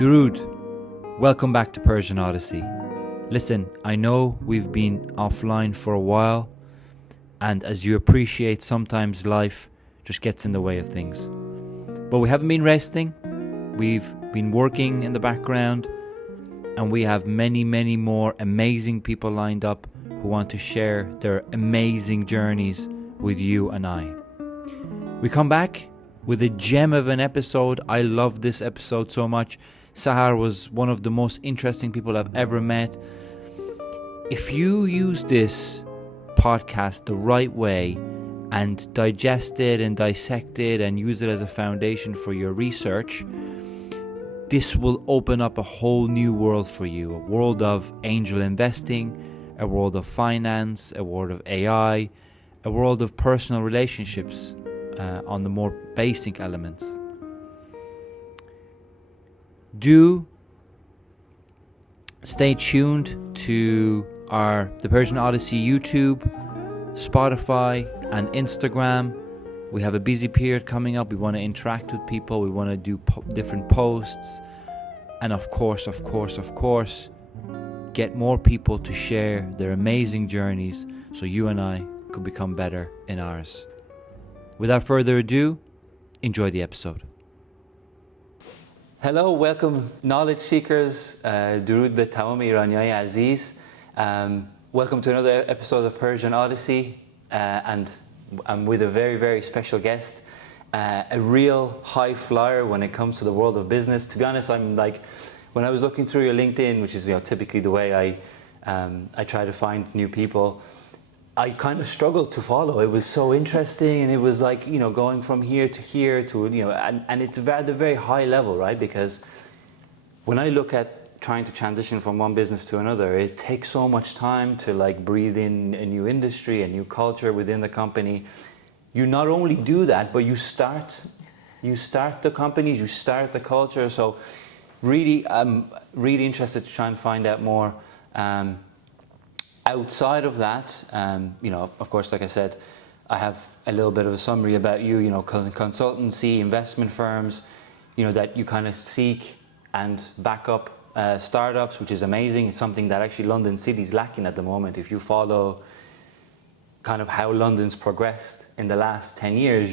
Durud, welcome back to Persian Odyssey. Listen, I know we've been offline for a while, and as you appreciate, sometimes life just gets in the way of things. But we haven't been resting. We've been working in the background, and we have many, many more amazing people lined up who want to share their amazing journeys with you and I. We come back with a gem of an episode. I love this episode so much. Sahar was one of the most interesting people I've ever met. If you use this podcast the right way and digest it and dissect it and use it as a foundation for your research, this will open up a whole new world for you. A world of angel investing, a world of finance, a world of AI, a world of personal relationships on the more basic elements. Do stay tuned to the Persian Odyssey YouTube, Spotify and Instagram. We have a busy period coming up. We want to interact with people. We want to do different posts. And of course, get more people to share their amazing journeys so you and I could become better in ours. Without further ado, enjoy the episode. Hello, welcome knowledge seekers. Durud be tamam Iraniai aziz. Welcome to another episode of Persian Odyssey. And I'm with a very, very special guest. A real high flyer when it comes to the world of business. To be honest, I'm like, when I was looking through your LinkedIn, which is typically the way I try to find new people, I kind of struggled to follow. It was so interesting, and it was like, going from here to and it's at a very high level, right? Because when I look at trying to transition from one business to another, it takes so much time to like breathe in a new industry, a new culture within the company. You not only do that, but you start the companies, you start the culture. So really, I'm really interested to try and find out more. Outside of that, of course, like I said, I have a little bit of a summary about you, consultancy, investment firms, that you kind of seek and back up startups, which is amazing. It's something that actually London City is lacking at the moment. If you follow kind of how London's progressed in the last 10 years,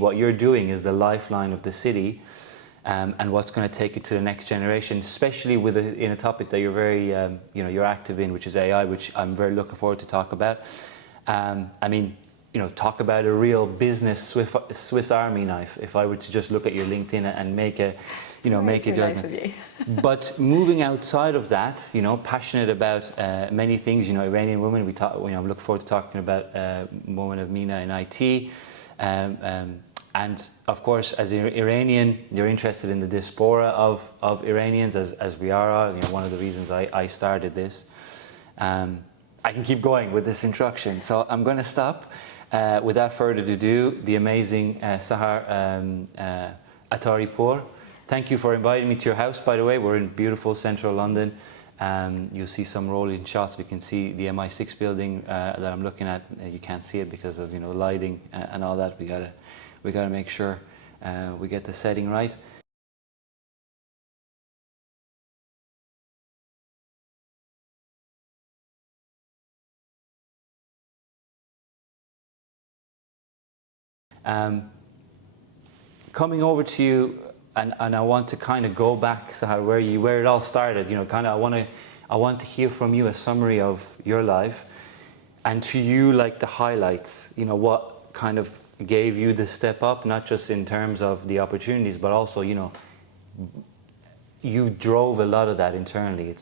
what you're doing is the lifeline of the city. And what's going to take it to the next generation, especially in a topic that you're very, you're active in, which is AI, which I'm very looking forward to talk about. Talk about a real business Swiss Army knife. If I were to just look at your LinkedIn and make a judgment. Nice. But moving outside of that, passionate about many things. Iranian women. I'm looking forward to talking about women of MENA in IT. And of course, as an Iranian, you're interested in the diaspora of Iranians, as we are. One of the reasons I started this. I can keep going with this introduction, so I'm going to stop. Without further ado, the amazing SAHAR Attaripur. Thank you for inviting me to your house, by the way. We're in beautiful central London. You'll see some rolling shots. We can see the MI6 building that I'm looking at. You can't see it because of lighting and all that. We got to make sure we get the setting right. Coming over to you, and I want to kind of go back, Sahar, where it all started. I want to hear from you a summary of your life, and to you, like the highlights. What kind of gave you the step up, not just in terms of the opportunities, but also, you drove a lot of that internally.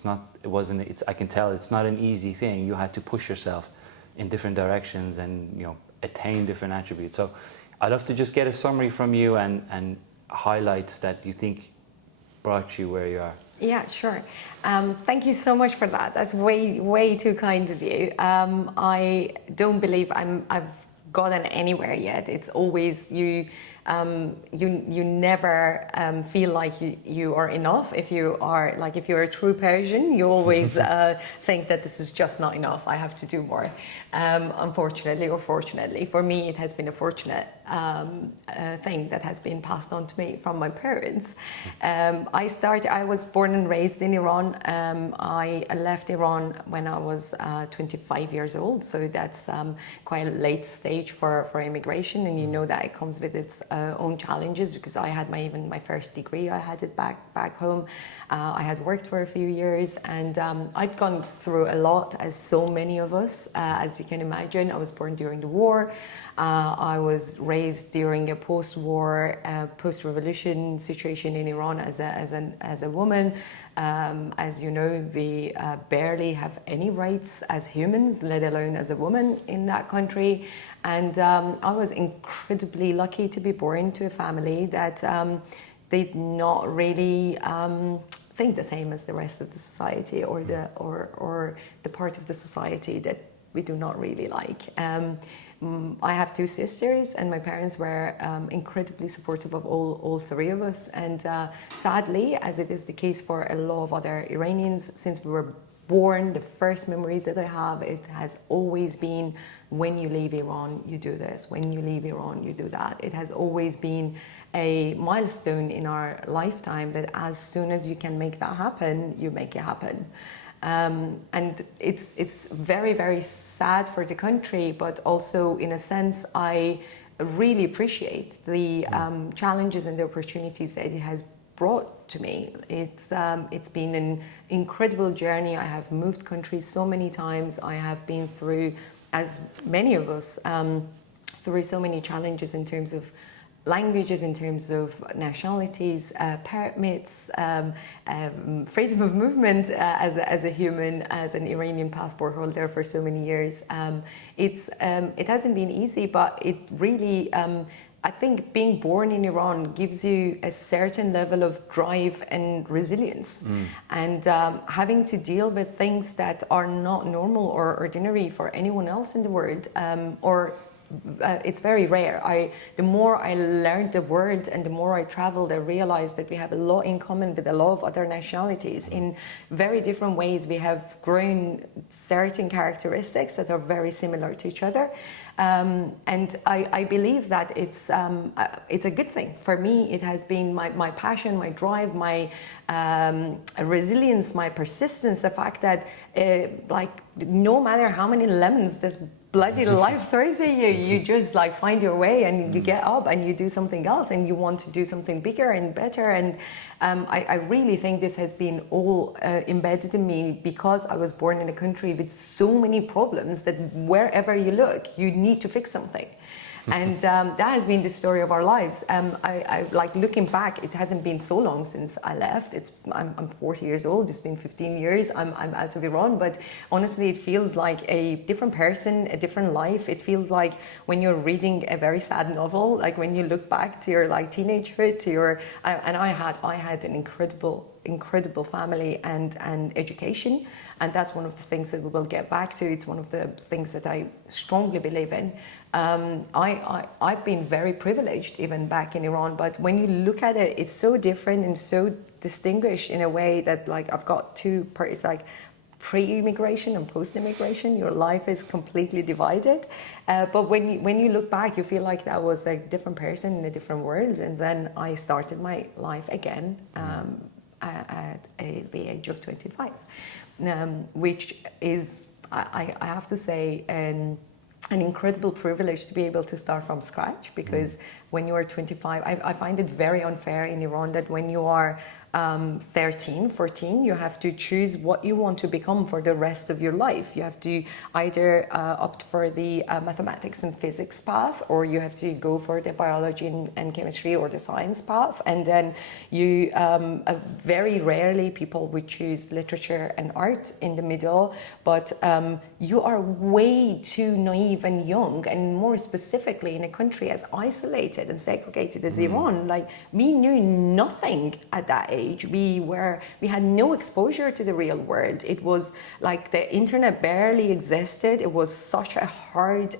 I can tell it's not an easy thing. You had to push yourself in different directions and, attain different attributes. So I'd love to just get a summary from you and highlights that you think brought you where you are. Yeah, sure. Thank you so much for that. That's way too kind of you. I don't believe I've gotten anywhere yet. It's always you never feel like you are enough. If you're a true Persian, you always think that this is just not enough. I have to do more. Unfortunately or fortunately, for me it has been a fortunate thing that has been passed on to me from my parents. I was born and raised in Iran. I left Iran when I was 25 years old, so that's quite a late stage for immigration, and you know that it comes with its own challenges, because I had even my first degree, I had it back home. I had worked for a few years, and I'd gone through a lot, as so many of us, as you can imagine. I was born during the war. I was raised during a post-war, post-revolution situation in Iran as a woman. As you know, we barely have any rights as humans, let alone as a woman in that country. And I was incredibly lucky to be born to a family that did not really think the same as the rest of the society, or the part of the society that we do not really like. I have two sisters, and my parents were incredibly supportive of all three of us. And sadly, as it is the case for a lot of other Iranians, since we were born, the first memories that I have, it has always been, when you leave Iran, you do this. When you leave Iran, you do that. It has always been a milestone in our lifetime that as soon as you can make that happen, you make it happen. And it's very, very sad for the country, but also, in a sense, I really appreciate the challenges and the opportunities that it has brought to me. It's been an incredible journey. I have moved countries so many times. I have been through, as many of us, through so many challenges in terms of languages, in terms of nationalities, permits, freedom of movement as a human, as an Iranian passport holder for so many years. It hasn't been easy, but it really, I think being born in Iran gives you a certain level of drive and resilience. And having to deal with things that are not normal or ordinary for anyone else in the world, it's very rare. The more I learned the world and the more I traveled, I realized that we have a lot in common with a lot of other nationalities. In very different ways, we have grown certain characteristics that are very similar to each other. And I believe that it's a good thing. For me, it has been my passion, my drive, my resilience, my persistence, the fact that no matter how many lemons this bloody life throws at you, you just find your way, and you get up and you do something else, and you want to do something bigger and better. And I really think this has been all embedded in me, because I was born in a country with so many problems that wherever you look, you need to fix something. And that has been the story of our lives. I like looking back, it hasn't been so long since I left. I'm 40 years old. It's been 15 years. I'm out of Iran, but honestly, it feels like a different person, a different life. It feels like when you're reading a very sad novel, like when you look back to your teenagehood, to your and I had an incredible family and education. And that's one of the things that we will get back to. It's one of the things that I strongly believe in. I've been very privileged even back in Iran, but when you look at it, it's so different and so distinguished in a way that I've got two parts, pre-immigration and post-immigration. Your life is completely divided. But when you look back, you feel like that was a different person in a different world. And then I started my life again at the age of 25. Which is, I have to say, an incredible privilege to be able to start from scratch, because when you are 25, I find it very unfair in Iran that when you are 13, 14, you have to choose what you want to become for the rest of your life. You have to either opt for the mathematics and physics path, or you have to go for the biology and chemistry or the science path. And then you, very rarely people would choose literature and art in the middle, but you are way too naive and young, and more specifically in a country as isolated and segregated as Iran. We knew nothing at that age. We had no exposure to the real world. It was like the internet barely existed. It was such a hard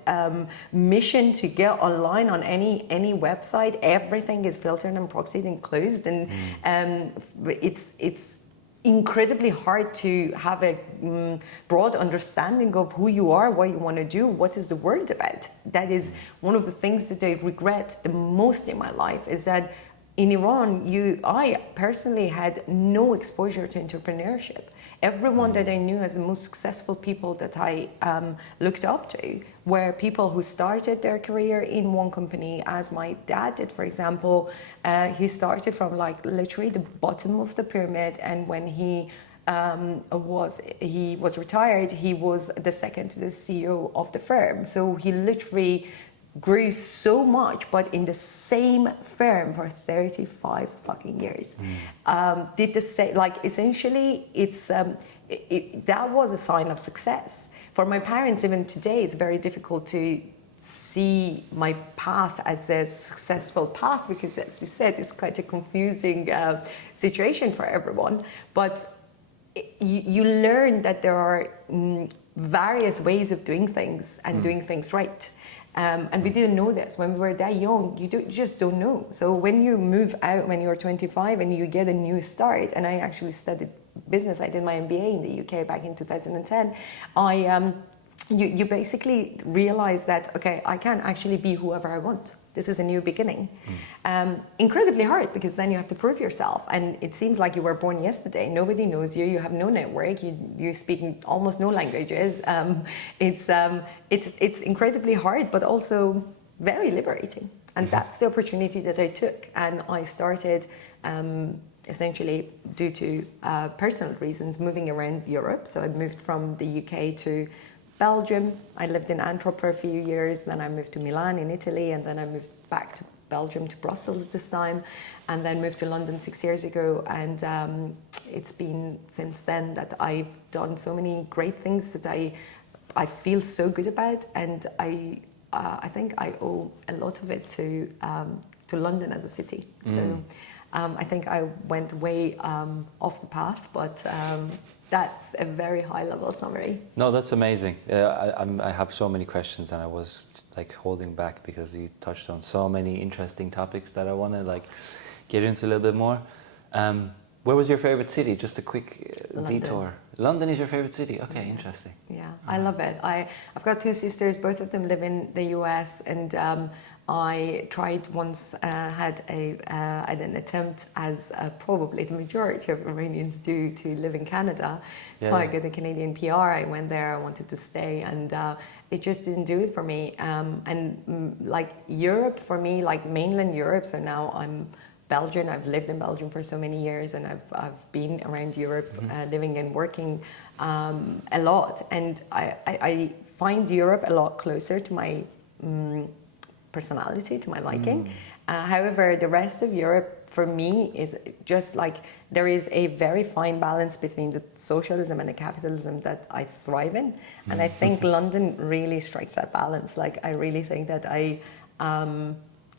mission to get online on any website. Everything is filtered and proxied and closed, and it's incredibly hard to have a broad understanding of who you are, what you want to do, what is the world about. That is one of the things that I regret the most in my life, is that in Iran, I personally had no exposure to entrepreneurship. Everyone that I knew as the most successful people that I looked up to were people who started their career in one company, as my dad did, for example. He started from like literally the bottom of the pyramid, and when he was retired, he was the second to the CEO of the firm. So he literally grew so much, but in the same firm for 35 fucking years. Did the same, like essentially that was a sign of success. For my parents, even today, it's very difficult to see my path as a successful path, because as you said, it's quite a confusing situation for everyone. But you learn that there are various ways of doing things and doing things right. And we didn't know this when we were that young. You just don't know. So when you move out when you're 25 and you get a new start, and I actually studied business. I did my MBA in the UK back in 2010. You basically realize that, okay, I can actually be whoever I want. This is a new beginning. Incredibly hard, because then you have to prove yourself, and it seems like you were born yesterday. Nobody knows you. You have no network. You speak almost no languages. It's incredibly hard, but also very liberating. And that's the opportunity that I took, and I started essentially due to personal reasons moving around Europe. So I moved from the UK to Belgium. I lived in Antwerp for a few years, then I moved to Milan in Italy, and then I moved back to Belgium, to Brussels this time, and then moved to London 6 years ago. And it's been since then that I've done so many great things that I feel so good about, and I think I owe a lot of it to London as a city. So I think I went way off the path, but that's a very high-level summary. No, that's amazing. I have so many questions, and I was like holding back because you touched on so many interesting topics that I want to like get into a little bit more. Where was your favorite city? Just a quick detour. London is your favorite city? Okay, interesting. Yeah, I love it. I've got two sisters. Both of them live in the US, and I tried once, had an attempt, as probably the majority of Iranians do, to live in Canada. So I got a Canadian PR. I went there. I wanted to stay, and it just didn't do it for me. Like Europe for me, like mainland Europe. So now I'm Belgian. I've lived in Belgium for so many years, and I've been around Europe, living and working a lot. And I find Europe a lot closer to my personality, to my liking. However, the rest of Europe for me is just like, there is a very fine balance between the socialism and the capitalism that I thrive in. And I think London really strikes that balance. Like, I really think that I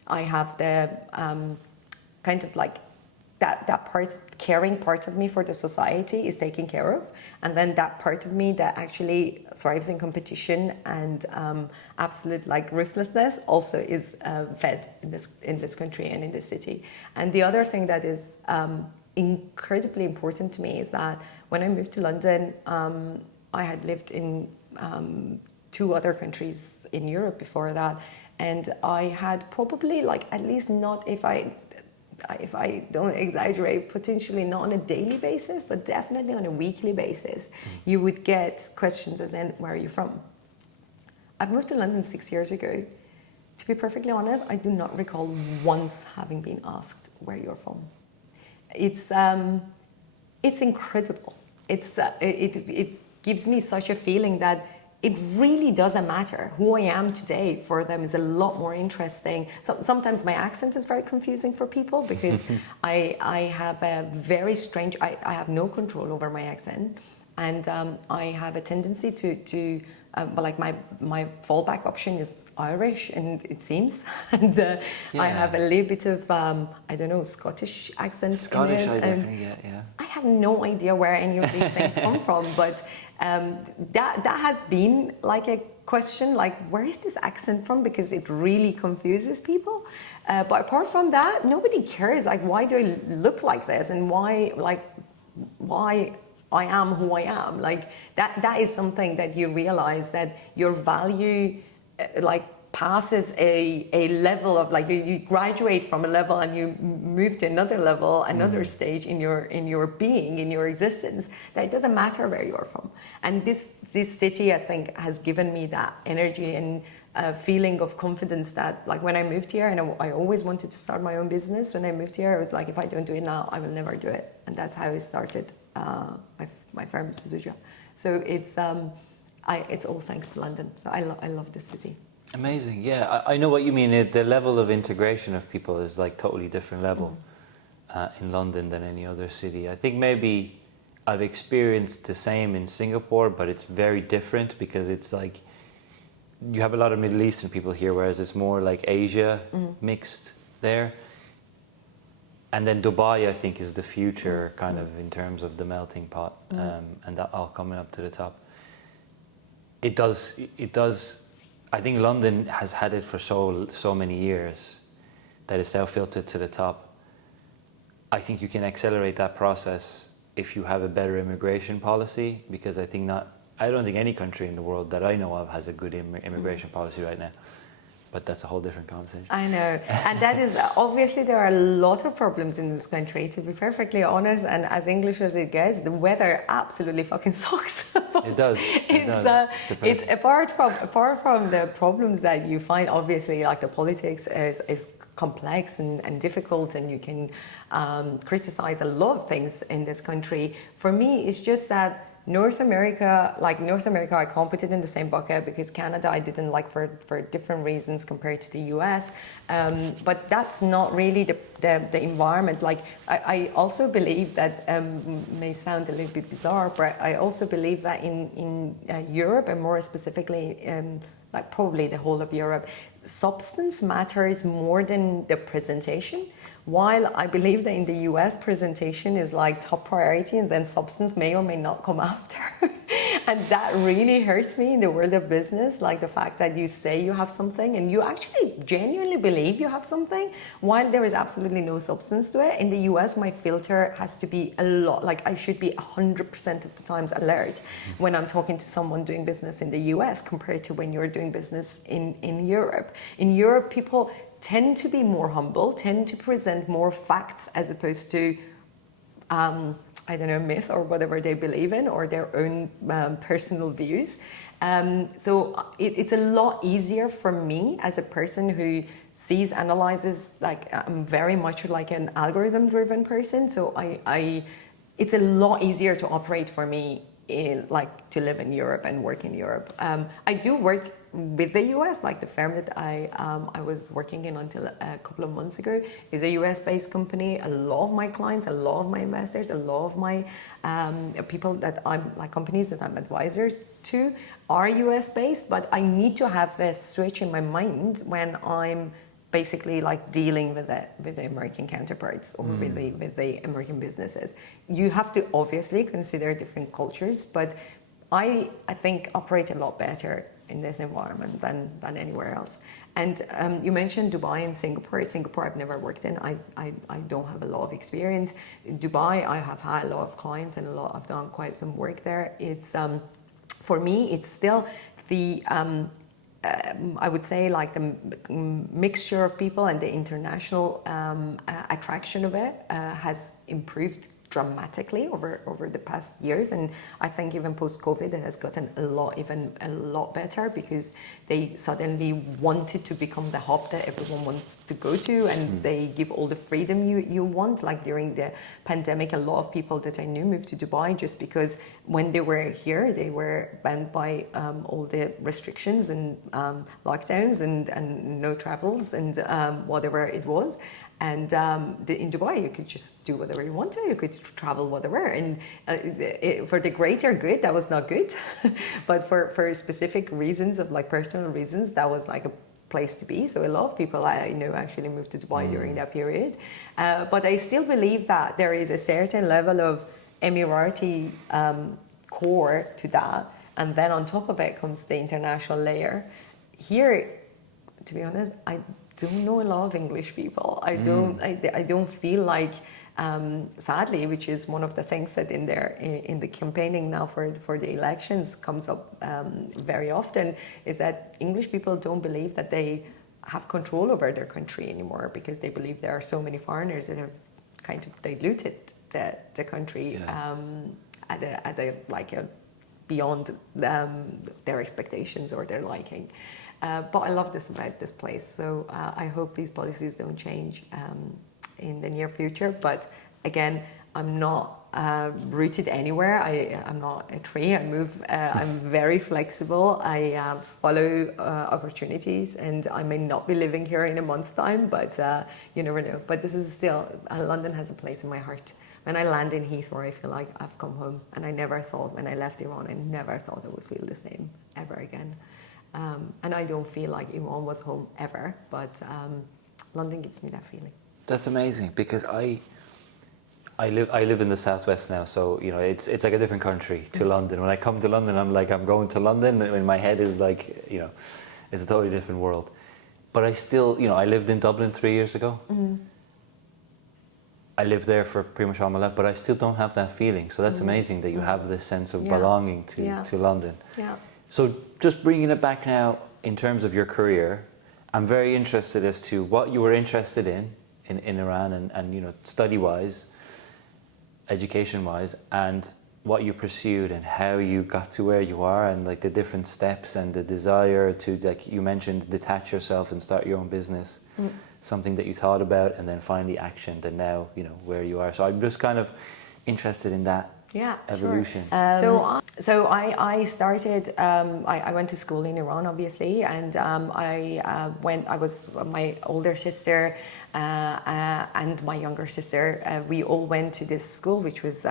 have the kind of like that part, caring part of me for the society is taken care of, and then that part of me that actually thrives in competition and absolute like ruthlessness also is fed in this country and in this city. And the other thing that is incredibly important to me is that when I moved to London, I had lived in 2 other countries in Europe before that, and I had probably, like, at least not, if I don't exaggerate, potentially not on a daily basis, but definitely on a weekly basis, you would get questions as in, where are you from? I've moved to London 6 years ago. To be perfectly honest, I do not recall once having been asked where you're from. It's incredible. It gives me such a feeling that it really doesn't matter. Who I am today for them is a lot more interesting. Sometimes my accent is very confusing for people because I have a very strange, I have no control over my accent, and I have a tendency to like my fallback option is Irish, and it seems, and I have a little bit of I don't know, Scottish accent. Scottish, I definitely get, yeah. I have no idea where any of these things come from, but that has been like a question, like, where is this accent from? Because it really confuses people. But apart from that, nobody cares. Like, why do I look like this, and why, like, why I am who I am. Like that is something that you realize, that your value like passes a level of, like you graduate from a level and you move to another level, another stage in your being, in your existence, that it doesn't matter where you're from. And this city, I think, has given me that energy and feeling of confidence that, like, when I moved here, and I always wanted to start my own business. When I moved here, I was like, if I don't do it now, I will never do it. And that's how I started my firm, Suzuja. So it's all thanks to London. So I love this city. Amazing. Yeah, I know what you mean. The level of integration of people is like totally different level in London than any other city. I think maybe I've experienced the same in Singapore, but it's very different because it's like you have a lot of Middle Eastern people here, whereas it's more like Asia mixed there. And then Dubai, I think, is the future kind of in terms of the melting pot, and that all coming up to the top. It does. I think London has had it for so many years that it's now filtered to the top. I think you can accelerate that process if you have a better immigration policy, because I don't think any country in the world that I know of has a good immigration policy right now. But that's a whole different conversation. I know. And that is, obviously there are a lot of problems in this country, to be perfectly honest, and as English as it gets. The weather absolutely fucking sucks. It does. It's apart from the problems that you find, obviously, like the politics is complex and difficult, and you can criticize a lot of things in this country. For me, it's just that North America, I can't put it in the same bucket, because Canada I didn't like for different reasons compared to the US. But that's not really the environment. Like I also believe that, may sound a little bit bizarre, but I also believe that in Europe, and more specifically, like probably the whole of Europe, substance matters more than the presentation. While I believe that in the US, presentation is like top priority, and then substance may or may not come after. And that really hurts me in the world of business, like the fact that you say you have something and you actually genuinely believe you have something, while there is absolutely no substance to it. In the US, my filter has to be a lot, like I should be 100% of the times alert when I'm talking to someone doing business in the US compared to when you're doing business in Europe. In Europe, people tend to be more humble, tend to present more facts as opposed to, I don't know, myth or whatever they believe in, or their own personal views. So it's a lot easier for me as a person who sees, analyzes, like I'm very much like an algorithm-driven person. So it's a lot easier to operate for me like to live in Europe and work in Europe. I do work with the US, like the firm that I was working in until a couple of months ago is a US-based company. A lot of my clients, a lot of my investors, a lot of my people that I'm like companies that I'm advisor to are US-based, but I need to have this switch in my mind when I'm basically like dealing with the American counterparts or with the American businesses. You have to obviously consider different cultures, but I think operate a lot better in this environment than anywhere else. And you mentioned Dubai and Singapore. Singapore I've never worked in. I don't have a lot of experience. Dubai, I have had a lot of clients and I've done quite some work there. It's for me, it's still the I would say like the mixture of people and the international attraction of it has improved dramatically over the past years, and I think even post-COVID it has gotten a lot better, because they suddenly wanted to become the hub that everyone wants to go to, and they give all the freedom you want. Like during the pandemic, a lot of people that I knew moved to Dubai just because when they were here they were banned by all the restrictions and lockdowns and no travels and whatever it was. And in Dubai, you could just do whatever you want to. You could travel whatever. And for the greater good, that was not good. But for specific reasons of like personal reasons, that was like a place to be. So a lot of people I know actually moved to Dubai during that period. But I still believe that there is a certain level of Emirati core to that. And then on top of it comes the international layer. Here, to be honest, I don't know a lot of English people. I don't feel like Sadly, which is one of the things that in the campaigning now for the elections comes up very often, is that English people don't believe that they have control over their country anymore, because they believe there are so many foreigners that have kind of diluted the country at a like a beyond their expectations or their liking. But I love this about this place, so I hope these policies don't change in the near future. But again, I'm not rooted anywhere. I'm not a tree. I move. I'm very flexible. I follow opportunities, and I may not be living here in a month's time, but you never know. But this is still, London has a place in my heart. When I land in Heathrow, I feel like I've come home, and I never thought when I left Iran, I never thought I would feel the same ever again. And I don't feel like Iran was home ever, but London gives me that feeling. That's amazing, because I live in the southwest now, so you know it's like a different country to London. When I come to London, I'm like, I'm going to London, and my head is like, you know, it's a totally different world. But I still, you know, I lived in Dublin 3 years ago. I lived there for pretty much all my life, but I still don't have that feeling. So that's amazing that you have this sense of belonging to London. Yeah. So just bringing it back now in terms of your career, I'm very interested as to what you were interested in Iran, and you know, study-wise, education-wise, and what you pursued and how you got to where you are, and like the different steps and the desire to, like you mentioned, detach yourself and start your own business. Something that you thought about and then finally actioned, and now, you know, where you are. So I'm just kind of interested in that evolution. Sure. So I started, I went to school in Iran, obviously, and I was my older sister and my younger sister, we all went to this school, which was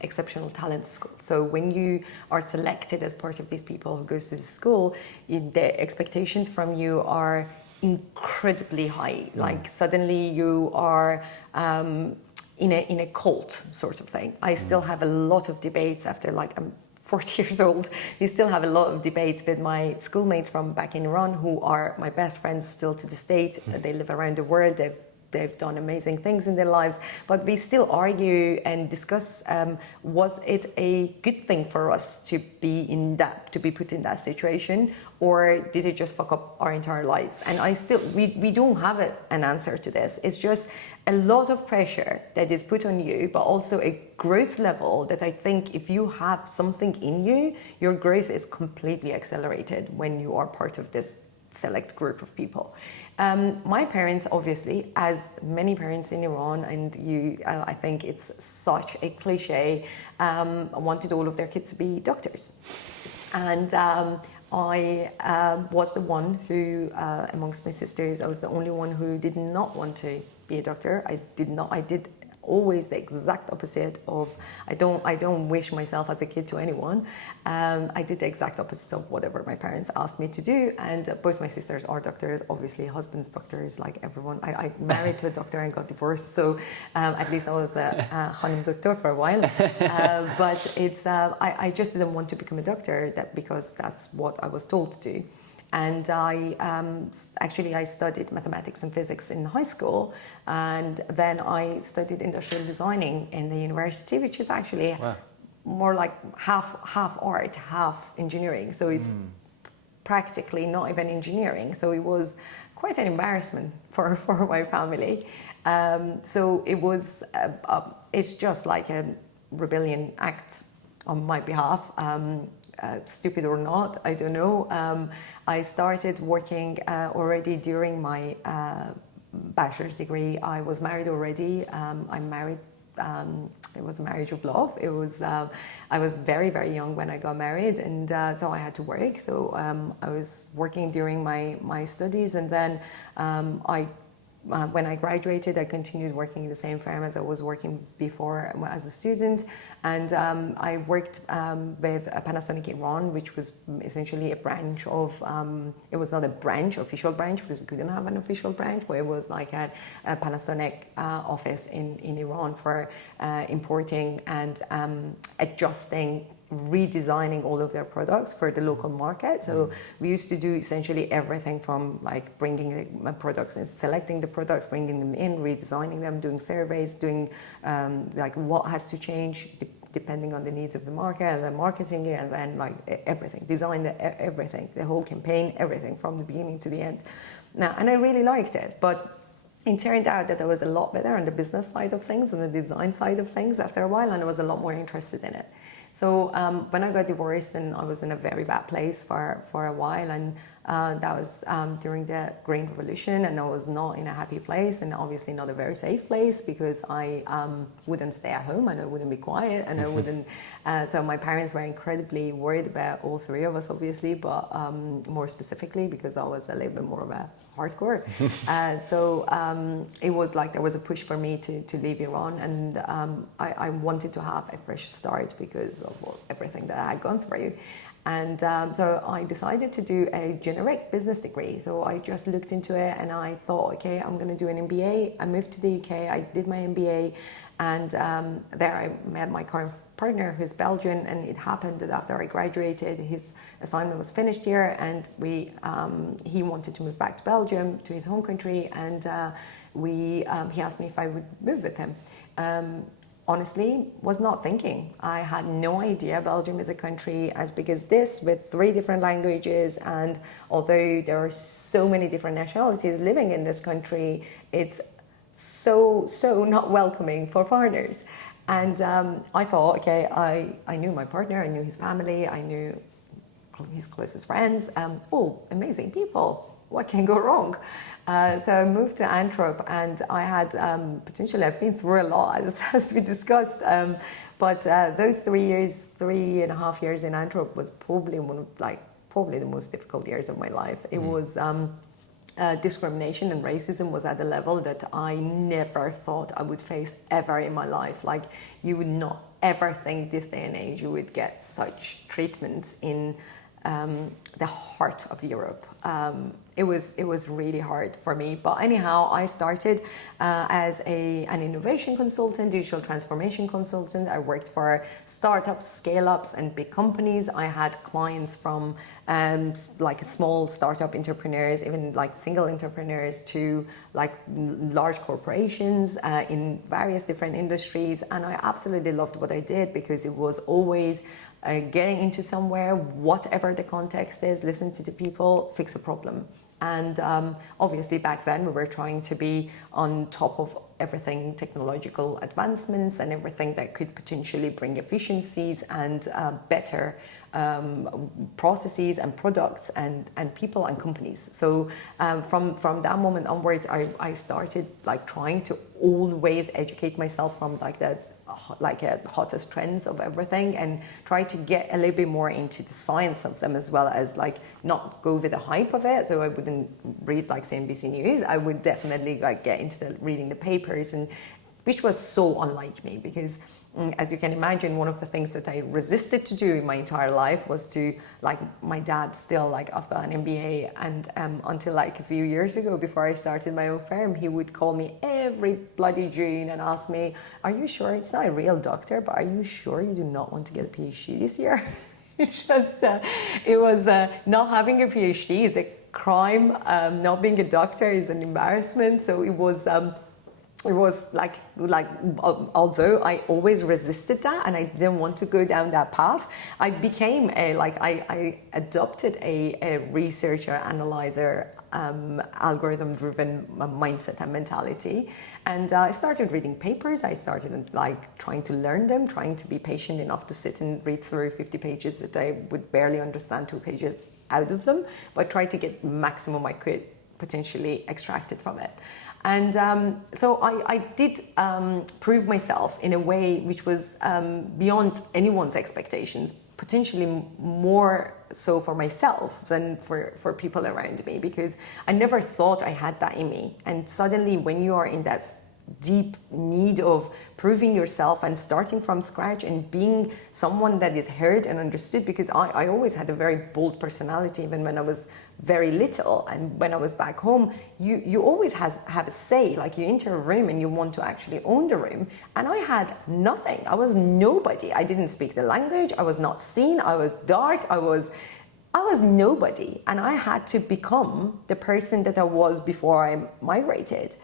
exceptional talent school. So when you are selected as part of these people who goes to the school, the expectations from you are incredibly high. Like suddenly you are in a cult sort of thing. I still have a lot of debates after, like, I'm 40 years old. We still have a lot of debates with my schoolmates from back in Iran, who are my best friends still to this date. They live around the world. They've done amazing things in their lives, but we still argue and discuss, was it a good thing for us to be put in that situation, or did it just fuck up our entire lives? And we don't have an answer to this. It's just a lot of pressure that is put on you, but also a growth level that I think if you have something in you, your growth is completely accelerated when you are part of this select group of people. My parents, obviously, as many parents in Iran, and I think it's such a cliche, wanted all of their kids to be doctors. And I was the one who, amongst my sisters, I was the only one who did not want to be a doctor. I did always the exact opposite of, I don't wish myself as a kid to anyone. I did the exact opposite of whatever my parents asked me to do, and both my sisters are doctors, obviously husbands doctors, like everyone. I married to a doctor and got divorced, so at least I was the Khanim Doctor for a while. But it's I just didn't want to become a doctor because that's what I was told to do. And I studied mathematics and physics in high school, and then I studied industrial designing in the university, which is actually more like half art, half engineering. So it's practically not even engineering. So it was quite an embarrassment for my family. So it was it's just like a rebellion act on my behalf. Stupid or not, I don't know. I started working already during my bachelor's degree. I was married already. I'm married. It was a marriage of love. It was. I was very, very young when I got married, and so I had to work. So I was working during my studies, and then when I graduated, I continued working in the same firm as I was working before as a student. And I worked with Panasonic Iran, which was essentially a branch of, it was not a branch, official branch, because we couldn't have an official branch, but it was like a Panasonic office in Iran for importing and adjusting redesigning all of their products for the local market. So we used to do essentially everything from like bringing the products and selecting the products, bringing them in, redesigning them, doing surveys, doing like what has to change depending on the needs of the market, and then marketing it, and then like everything, design everything, the whole campaign, everything from the beginning to the end. Now, and I really liked it, but it turned out that I was a lot better on the business side of things and the design side of things after a while, and I was a lot more interested in it. So when I got divorced, and I was in a very bad place for a while, and that was during the Green Revolution, and I was not in a happy place, and obviously not a very safe place, because I wouldn't stay at home, and I wouldn't be quiet, and I wouldn't. So my parents were incredibly worried about all three of us, obviously, but more specifically because I was a little bit more of a hardcore. So it was like there was a push for me to leave Iran, and I wanted to have a fresh start because of everything that I had gone through. And so I decided to do a generic business degree. So I just looked into it, and I thought, okay, I'm going to do an MBA. I moved to the UK, I did my MBA, and there I met my current partner, who's Belgian, and it happened that after I graduated, his assignment was finished here, and he wanted to move back to Belgium, to his home country, and he asked me if I would move with him. Honestly, was not thinking. I had no idea Belgium is a country as big as this, with 3 different languages, and although there are so many different nationalities living in this country, it's so not welcoming for foreigners. And I thought, okay, I knew my partner, I knew his family, I knew his closest friends, all amazing people. What can go wrong? So I moved to Antwerp, and I had potentially, I've been through a lot, as we discussed, but those 3.5 years in Antwerp was probably probably the most difficult years of my life. It was discrimination and racism was at a level that I never thought I would face ever in my life. Like, you would not ever think this day and age you would get such treatment in the heart of Europe. It was really hard for me. But anyhow, I started as an innovation consultant, digital transformation consultant. I worked for startups, scale-ups, and big companies. I had clients from like small startup entrepreneurs, even like single entrepreneurs, to like large corporations in various different industries. And I absolutely loved what I did, because it was always getting into somewhere, whatever the context is, listen to the people, fix a problem. And obviously back then we were trying to be on top of everything, technological advancements and everything that could potentially bring efficiencies and better processes and products and people and companies. So from that moment onwards, I started like trying to always educate myself from like that hottest trends of everything, and try to get a little bit more into the science of them, as well as like not go with the hype of it. So I wouldn't read like CNBC News. I would definitely like get into reading the papers, and which was so unlike me, because as you can imagine, one of the things that I resisted to do in my entire life was to, like, my dad still, like, I've got an MBA, and until like a few years ago, before I started my own firm, he would call me every bloody June and ask me, are you sure, it's not a real doctor, but are you sure you do not want to get a PhD this year? It was not having a PhD is a crime, not being a doctor is an embarrassment. So it was like although I always resisted that and I didn't want to go down that path, I became I adopted a researcher, analyzer, algorithm-driven mindset and mentality. And I started reading papers. I started like trying to learn them, trying to be patient enough to sit and read through 50 pages that I would barely understand 2 pages out of them, but try to get maximum I could potentially extracted from it. And so I did prove myself in a way which was beyond anyone's expectations, potentially more so for myself than for people around me, because I never thought I had that in me. And suddenly when you are in that deep need of proving yourself and starting from scratch and being someone that is heard and understood, because I always had a very bold personality even when I was very little, and when I was back home, you always have a say. Like, you enter a room and you want to actually own the room, and I had nothing. I was nobody. I didn't speak the language. I was not seen. I was dark. I was nobody, and I had to become the person that I was before I migrated.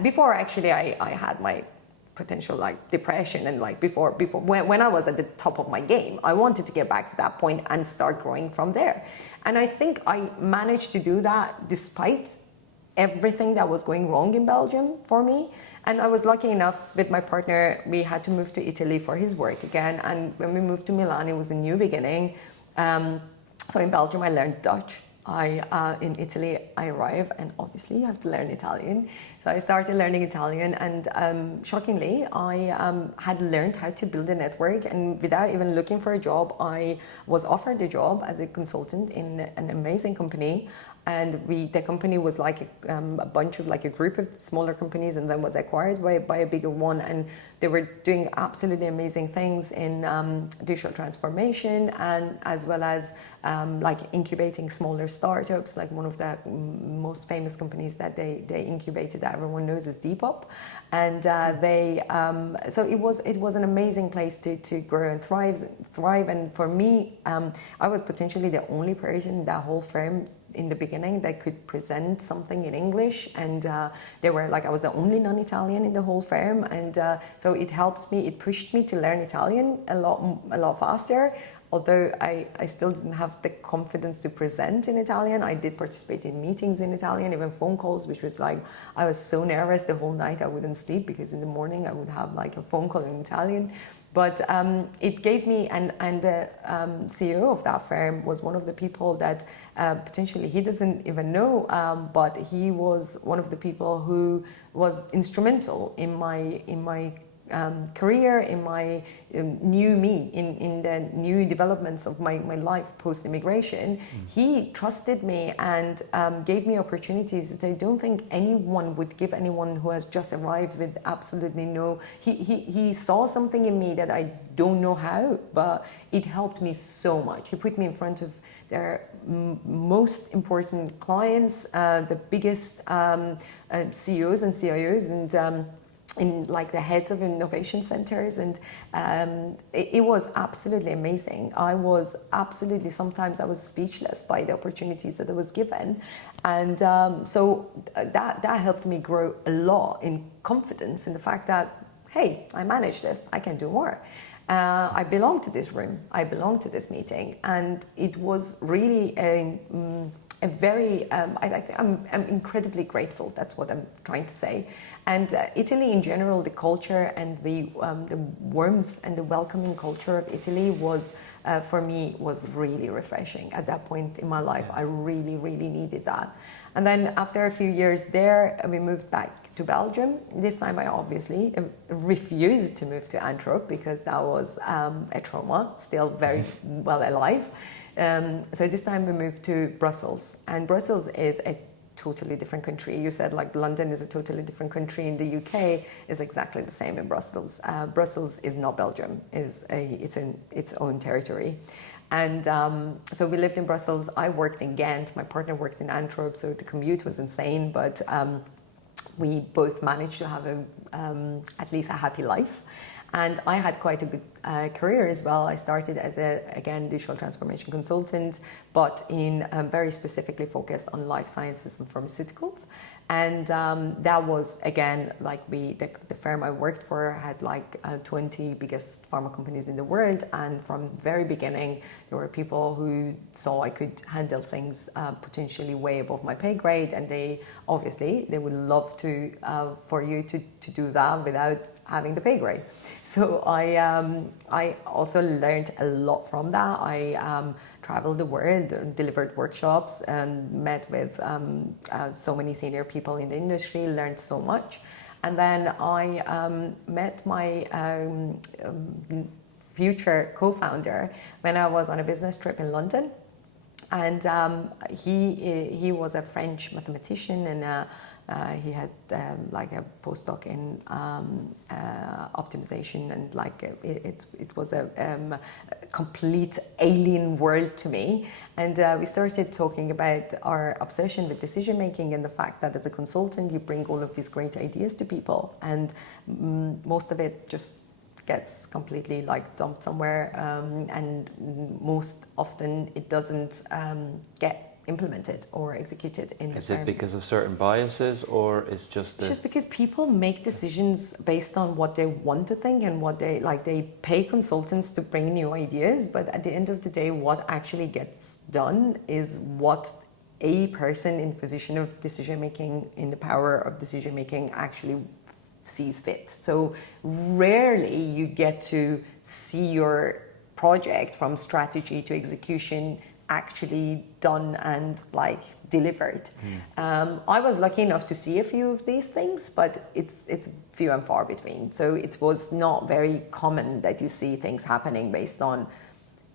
Before actually I had my potential like depression, and like before when I was at the top of my game, I wanted to get back to that point and start growing from there. And I think I managed to do that despite everything that was going wrong in Belgium for me. And I was lucky enough with my partner, we had to move to Italy for his work again. And when we moved to Milan, it was a new beginning. So in Belgium, I learned Dutch. In Italy, I arrive, and obviously you have to learn Italian. So I started learning Italian, and shockingly, I had learned how to build a network. And without even looking for a job, I was offered a job as a consultant in an amazing company. And the company was like a bunch of, like a group of smaller companies, and then was acquired by a bigger one. And they were doing absolutely amazing things in digital transformation, and as well as like incubating smaller startups. Like one of the most famous companies that they incubated that everyone knows is Depop. And so it was an amazing place to grow and thrive. And for me, I was potentially the only person in that whole firm in the beginning that could present something in English, and they were like, I was the only non-Italian in the whole firm, and so it pushed me to learn Italian a lot faster. Although I still didn't have the confidence to present in Italian. I did participate in meetings in Italian, even phone calls, which was like, I was so nervous the whole night I wouldn't sleep, because in the morning I would have like a phone call in Italian. But it gave me, and the CEO of that firm was one of the people that potentially he doesn't even know, but he was one of the people who was instrumental in my career, in my new me, in the new developments of my life post-immigration. He trusted me and gave me opportunities that I don't think anyone would give anyone who has just arrived with absolutely no... He saw something in me that I don't know how, but it helped me so much. He put me in front of their most important clients, the biggest CEOs and CIOs, and in like the heads of innovation centers, and it was absolutely amazing. Sometimes I was speechless by the opportunities that I was given, and so that helped me grow a lot in confidence in the fact that, hey, I manage this, I can do more. I belong to this room, I belong to this meeting, and it was really a very, I'm incredibly grateful, that's what I'm trying to say. And Italy in general, the culture and the warmth and the welcoming culture of Italy was, for me, was really refreshing at that point in my life. I really, really needed that. And then after a few years there, we moved back to Belgium. This time I obviously refused to move to Antwerp, because that was a trauma, still very well alive. So this time we moved to Brussels, and Brussels is a totally different country. You said like London is a totally different country. In the UK is exactly the same in Brussels. Brussels is not Belgium, it's in its own territory. And so we lived in Brussels. I worked in Ghent, my partner worked in Antwerp, so the commute was insane, but we both managed to have at least a happy life. And I had quite a good career as well. I started as again, digital transformation consultant, but in very specifically focused on life sciences and pharmaceuticals. And that was, again, like the firm I worked for had like 20 biggest pharma companies in the world. And from the very beginning, there were people who saw I could handle things potentially way above my pay grade. And they would love to for you to do that without having the pay grade. So I also learned a lot from that. I traveled the world, delivered workshops, and met with so many senior people in the industry, learned so much. And then I met my future co-founder when I was on a business trip in London. And he was a French mathematician and He had like a postdoc in optimization, and like it was a complete alien world to me. And we started talking about our obsession with decision making and the fact that as a consultant you bring all of these great ideas to people, and most of it just gets completely like dumped somewhere, and most often it doesn't get implemented or executed in the Is it because of certain biases, or it's just because people make decisions based on what they want to think and what they pay consultants to bring new ideas, but at the end of the day what actually gets done is what a person in the position of decision making, in the power of decision making, actually sees fit. So rarely you get to see your project from strategy to execution actually done and like delivered. I was lucky enough to see a few of these things, but it's few and far between. So it was not very common that you see things happening based on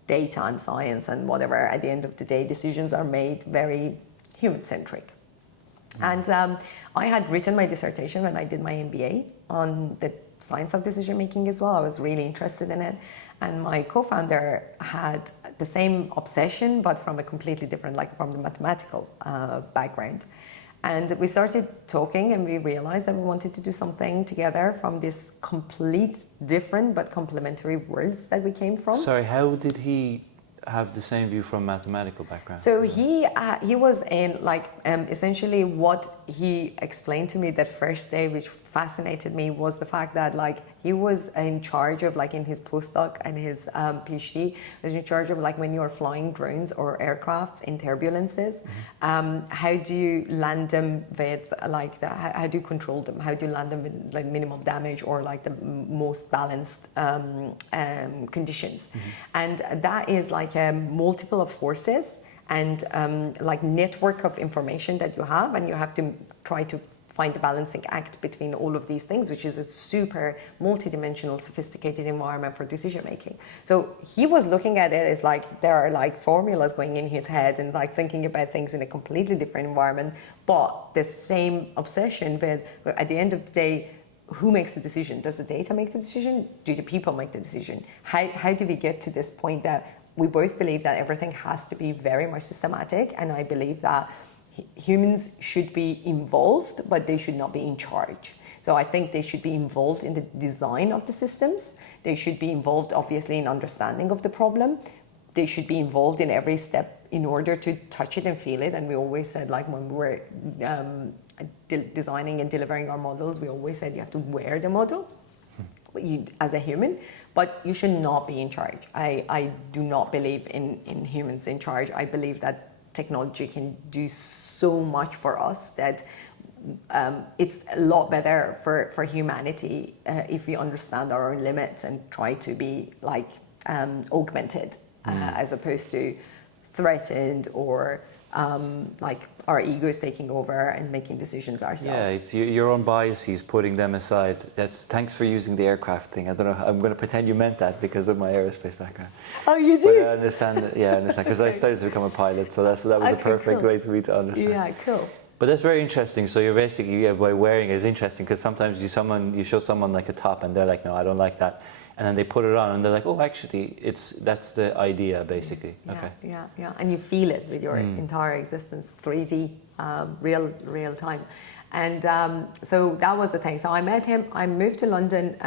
data and science and whatever. At the end of the day, decisions are made very human-centric. And I had written my dissertation when I did my MBA on the science of decision making as well. I was really interested in it. And my co-founder had the same obsession, but from a completely different, like from the mathematical background. And we started talking, and we realized that we wanted to do something together from this complete different but complementary worlds that we came from. Sorry, how did he have the same view from mathematical background? So he was in like essentially what he explained to me that first day, which fascinated me, was the fact that like he was in charge of, like in his postdoc and his PhD, was in charge of like when you're flying drones or aircrafts in turbulences, how do you land them with like how do you control them? How do you land them with like minimal damage or like the most balanced conditions? And that is like a multiple of forces and like network of information that you have, and you have to try to find the balancing act between all of these things, which is a super multidimensional, sophisticated environment for decision making. So he was looking at it as like there are like formulas going in his head and like thinking about things in a completely different environment, but the same obsession with, at the end of the day, who makes the decision? Does the data make the decision? Do the people make the decision? How do we get to this point that we both believe that everything has to be very much systematic, and I believe that humans should be involved, but they should not be in charge. So I think they should be involved in the design of the systems. They should be involved, obviously, in understanding of the problem. They should be involved in every step in order to touch it and feel it. And we always said, like when we were designing and delivering our models, we always said you have to wear the model as a human, but you should not be in charge. I do not believe in humans in charge. I believe that technology can do so much for us that it's a lot better for humanity if we understand our own limits and try to be like augmented as opposed to threatened or like our ego is taking over and making decisions ourselves. Yeah, it's your own biases, putting them aside. Thanks for using the aircraft thing. I don't know, I'm going to pretend you meant that because of my aerospace background. Oh, you do? But I understand that, yeah, I understand, because I started to become a pilot, so that was a perfect way for me to understand. Yeah, cool. But that's very interesting. So you're basically, by wearing it is interesting, because sometimes you show someone like a top and they're like, no, I don't like that. And then they put it on and they're like, oh, actually, that's the idea, basically. Yeah, okay. Yeah. And you feel it with your entire existence, 3D, real time. And so that was the thing. So I met him. I moved to London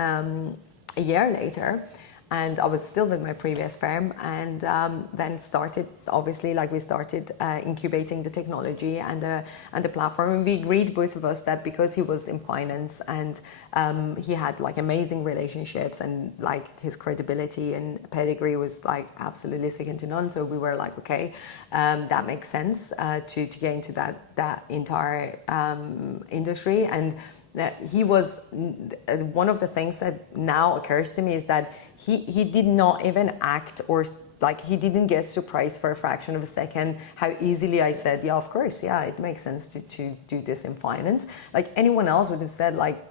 a year later, and I was still with my previous firm, and then started, obviously, like we started incubating the technology and the platform. And we agreed, both of us, that because he was in finance and he had like amazing relationships and like his credibility and pedigree was like absolutely second to none. So we were like, okay, that makes sense to get into that entire industry. And he was, one of the things that now occurs to me is that he did not even act, or like he didn't get surprised for a fraction of a second how easily I said, yeah, of course, yeah, it makes sense to do this in finance. Like anyone else would have said, like,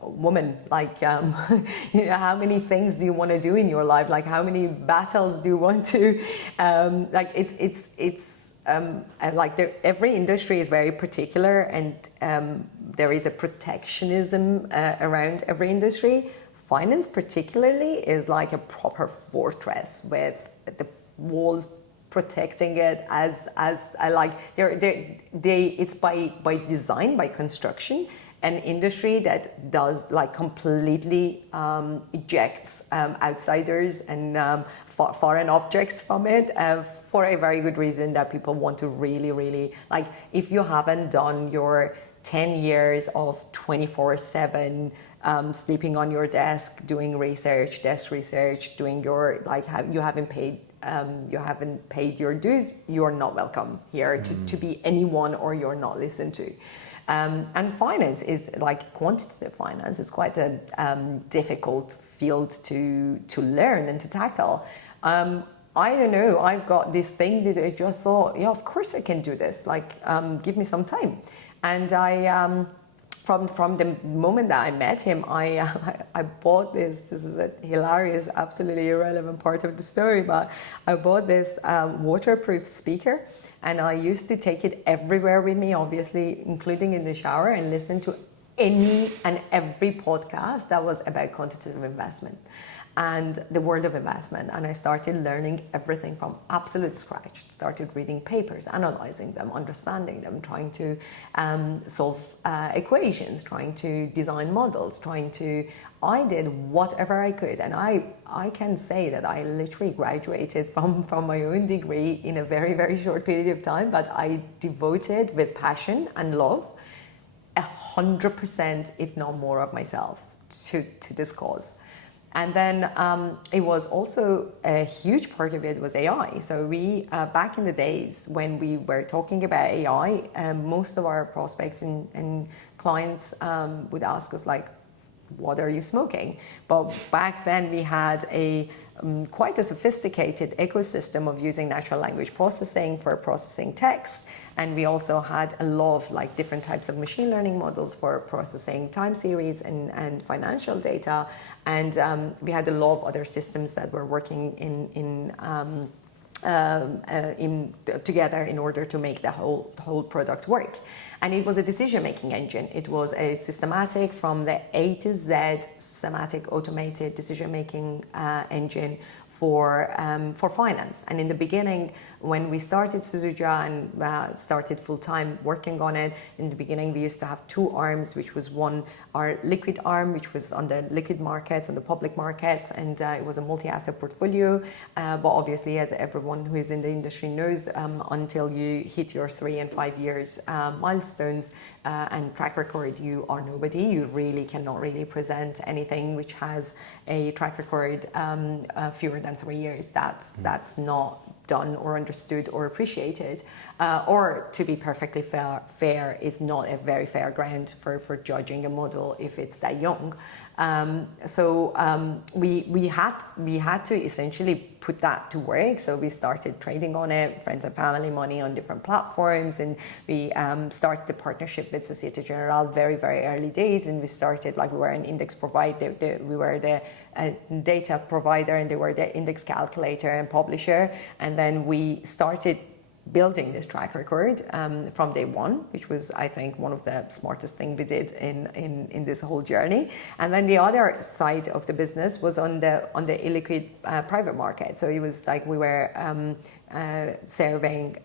woman, like you know, how many things do you want to do in your life? Like how many battles do you want to like it's like every industry is very particular, and there is a protectionism around every industry. Finance particularly is like a proper fortress with the walls protecting it as like it's by design, by construction, an industry that does like completely ejects outsiders and foreign objects from it for a very good reason, that people want to really like, if you haven't done your 10 years of 24/7 sleeping on your desk, doing research, desk research, doing your like you haven't paid your dues, you're not welcome here to be anyone, or you're not listened to. And finance is like quantitative finance is quite a difficult field to learn and to tackle. I don't know, I've got this thing that I just thought, yeah, of course I can do this, like give me some time. And I from the moment that I met him, I bought this is a hilarious, absolutely irrelevant part of the story, but I bought this waterproof speaker, and I used to take it everywhere with me, obviously, including in the shower, and listen to any and every podcast that was about quantitative investment and the world of investment. And I started learning everything from absolute scratch. Started reading papers, analyzing them, understanding them, trying to solve equations, trying to design models, I did whatever I could. And I can say that I literally graduated from my own degree in a very short period of time, but I devoted with passion and love 100%, if not more, of myself to this cause. And then it was also a huge part of it was AI. So we, back in the days when we were talking about AI, most of our prospects and clients would ask us like, what are you smoking? But back then we had quite a sophisticated ecosystem of using natural language processing for processing text. And we also had a lot of like different types of machine learning models for processing time series and financial data. And we had a lot of other systems that were working together in order to make the whole product work. And it was a decision-making engine. It was a systematic, from the A to Z, systematic automated decision-making engine for finance. And in the beginning, when we started Suzuja and started full-time working on it, in the beginning we used to have two arms, which was our liquid arm, which was on the liquid markets and the public markets, and it was a multi-asset portfolio. But obviously, as everyone who is in the industry knows, until you hit your 3 and 5 years milestones and track record, you are nobody. You really cannot really present anything which has a track record fewer than 3 years. That's not done or understood or appreciated, or to be perfectly fair is not a very fair ground for judging a model if it's that young. So we had to essentially put that to work. So we started trading on it, friends and family money on different platforms, and we started the partnership with Societe Generale very early days. And we started like we were an index provider. We were the data provider, and they were the index calculator and publisher. And then we started building this track record from day one, which was, I think, one of the smartest things we did in this whole journey. And then the other side of the business was on the illiquid private market. So it was like we were serving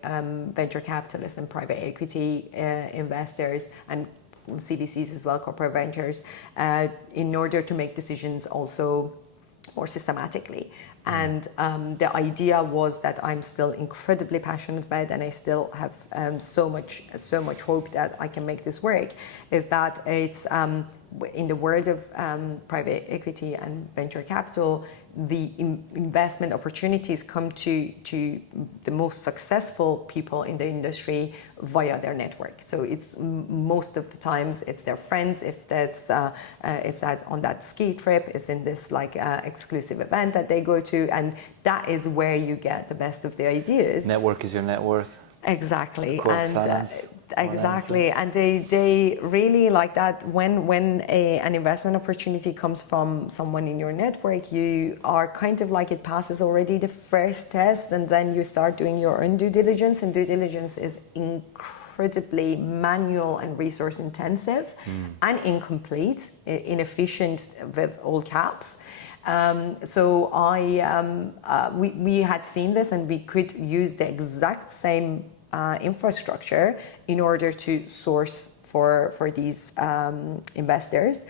venture capitalists and private equity investors and CVCs as well, corporate ventures, in order to make decisions also more systematically. And the idea was that I'm still incredibly passionate about, and I still have so much hope that I can make this work, is that it's in the world of private equity and venture capital, the investment opportunities come to the most successful people in the industry via their network. So it's most of the times it's their friends. If that's it's that on that ski trip, it's in this like exclusive event that they go to, and that is where you get the best of the ideas. Network is your net worth. Exactly. Quote And silence. exactly. And they really like that when an investment opportunity comes from someone in your network, you are kind of like it passes already the first test, and then you start doing your own due diligence. And due diligence is incredibly manual and resource intensive and incomplete, inefficient with all caps. So we had seen this, and we could use the exact same infrastructure in order to source for these investors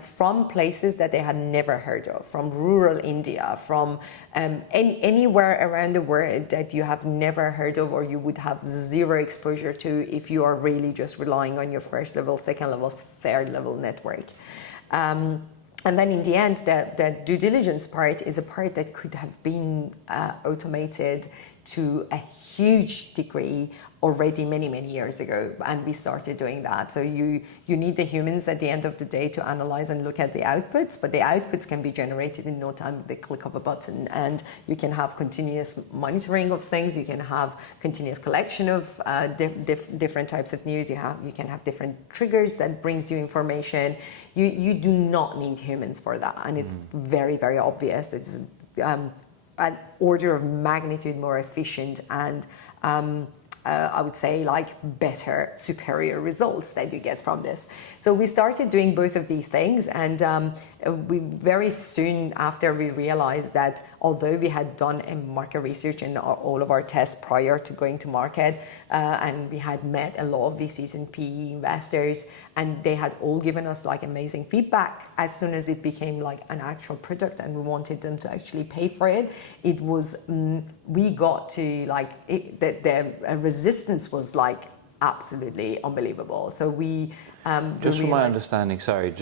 from places that they had never heard of, from rural India, from anywhere around the world that you have never heard of, or you would have zero exposure to if you are really just relying on your first level, second level, third level network. And then in the end, the due diligence part is a part that could have been automated to a huge degree already many, many years ago, and we started doing that. So you need the humans at the end of the day to analyze and look at the outputs, but the outputs can be generated in no time with the click of a button, and you can have continuous monitoring of things, you can have continuous collection of different types of news, you can have different triggers that brings you information. You do not need humans for that, and it's very, very obvious. It's an order of magnitude more efficient and I would say like better, superior results that you get from this. So we started doing both of these things, and we very soon after we realized that although we had done a market research in all of our tests prior to going to market, and we had met a lot of VCs and PE investors, and they had all given us like amazing feedback. As soon as it became like an actual product and we wanted them to actually pay for it, it was we got to like the resistance was like absolutely unbelievable. So we just from my understanding, sorry,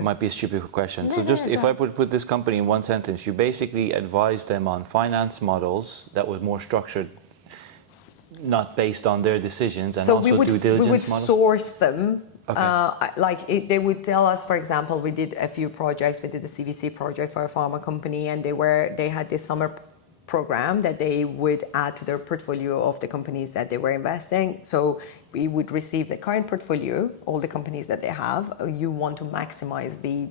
might be a stupid question. So just if I put this company in one sentence, you basically advised them on finance models that was more structured, not based on their decisions, and so also due diligence we would models? source them. Okay. They would tell us, for example, we did a few projects. We did a CVC project for a pharma company, and they had this summer program that they would add to their portfolio of the companies that they were investing. So we would receive the current portfolio, all the companies that they have. You want to maximize the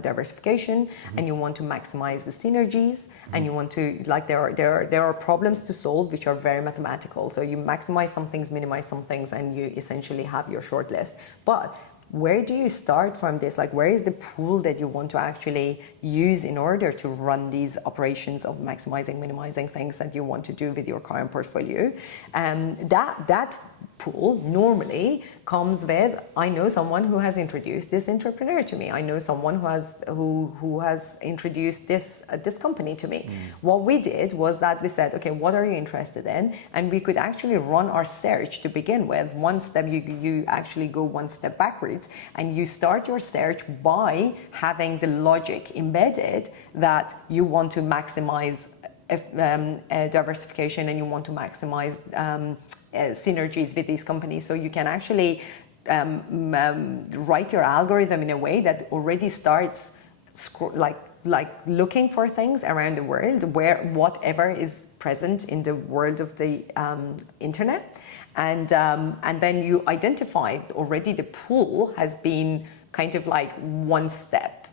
diversification, and you want to maximize the synergies, and you want to, like, there are problems to solve which are very mathematical. So you maximize some things, minimize some things, and you essentially have your short list. But where do you start from this? Like, where is the pool that you want to actually use in order to run these operations of maximizing, minimizing things that you want to do with your current portfolio? That pool normally comes with, I know someone who has introduced this entrepreneur to me. I know someone who has introduced this company to me. What we did was that we said, okay, what are you interested in? And we could actually run our search to begin with. One step, you actually go one step backwards, and you start your search by having the logic embedded that you want to maximize diversification, and you want to maximize synergies with these companies. So you can actually write your algorithm in a way that already starts like looking for things around the world, where whatever is present in the world of the internet, and then you identify already the pool has been kind of like one step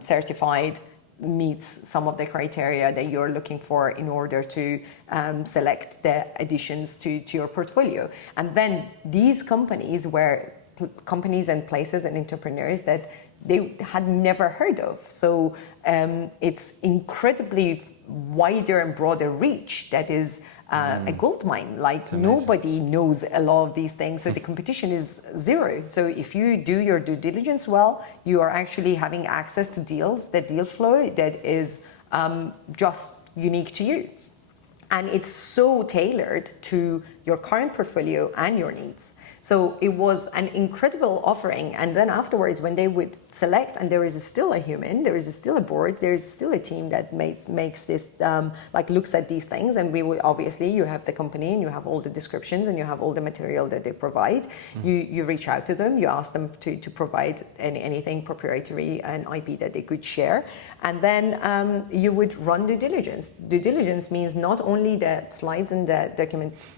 certified, meets some of the criteria that you're looking for in order to select the additions to your portfolio. And then these companies were companies and places and entrepreneurs that they had never heard of. So it's incredibly wider and broader reach that is a gold mine. Like, nobody knows a lot of these things, so the competition is zero. So if you do your due diligence well, you are actually having access to deals, the deal flow that is just unique to you. And it's so tailored to your current portfolio and your needs. So it was an incredible offering. And then afterwards, when they would select, and there is still a human, there is still a board, there is still a team that makes this, like, looks at these things. And we would, obviously, you have the company and you have all the descriptions and you have all the material that they provide. You reach out to them, you ask them to provide anything proprietary and IP that they could share. And then you would run due diligence. Due diligence means not only the slides and the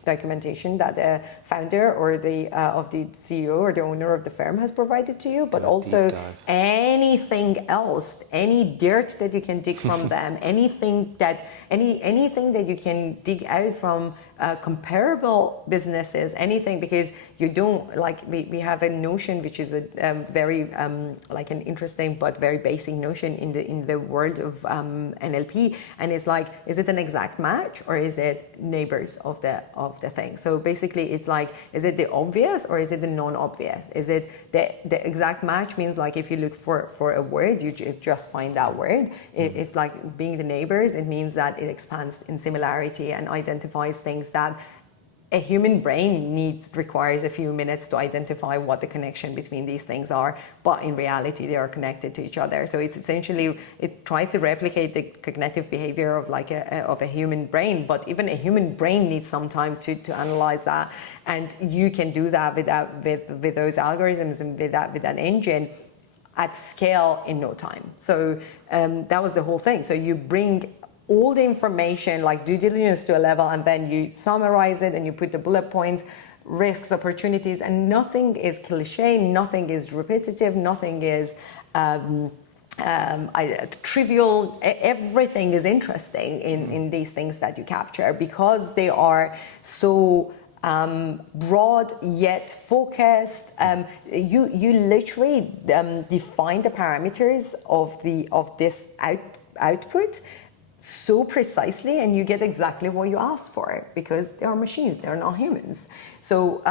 documentation that the founder or the of the CEO or the owner of the firm has provided to you, but also anything else, any dirt that you can dig from them, anything that you can dig out from comparable businesses, anything, because you don't, like, we have a notion which is a very like an interesting but very basic notion in the world of NLP, and it's like, is it an exact match or is it neighbors of the thing? So basically it's like, is it the obvious or is it the non-obvious? Is it the exact match means like if you look for a word, you just find that word. If like being the neighbors, it means that it expands in similarity and identifies things that a human brain requires a few minutes to identify what the connection between these things are, but in reality they are connected to each other. So it's essentially, it tries to replicate the cognitive behavior of like a human brain, but even a human brain needs some time to analyze that, and you can do that with those algorithms and with that engine at scale in no time. So that was the whole thing. So you bring all the information, like due diligence, to a level, and then you summarize it and you put the bullet points, risks, opportunities, and nothing is cliche, nothing is repetitive, nothing is trivial. Everything is interesting in these things that you capture, because they are so broad yet focused. You literally define the parameters of this output so precisely, and you get exactly what you asked for, because they are machines, they're not humans. So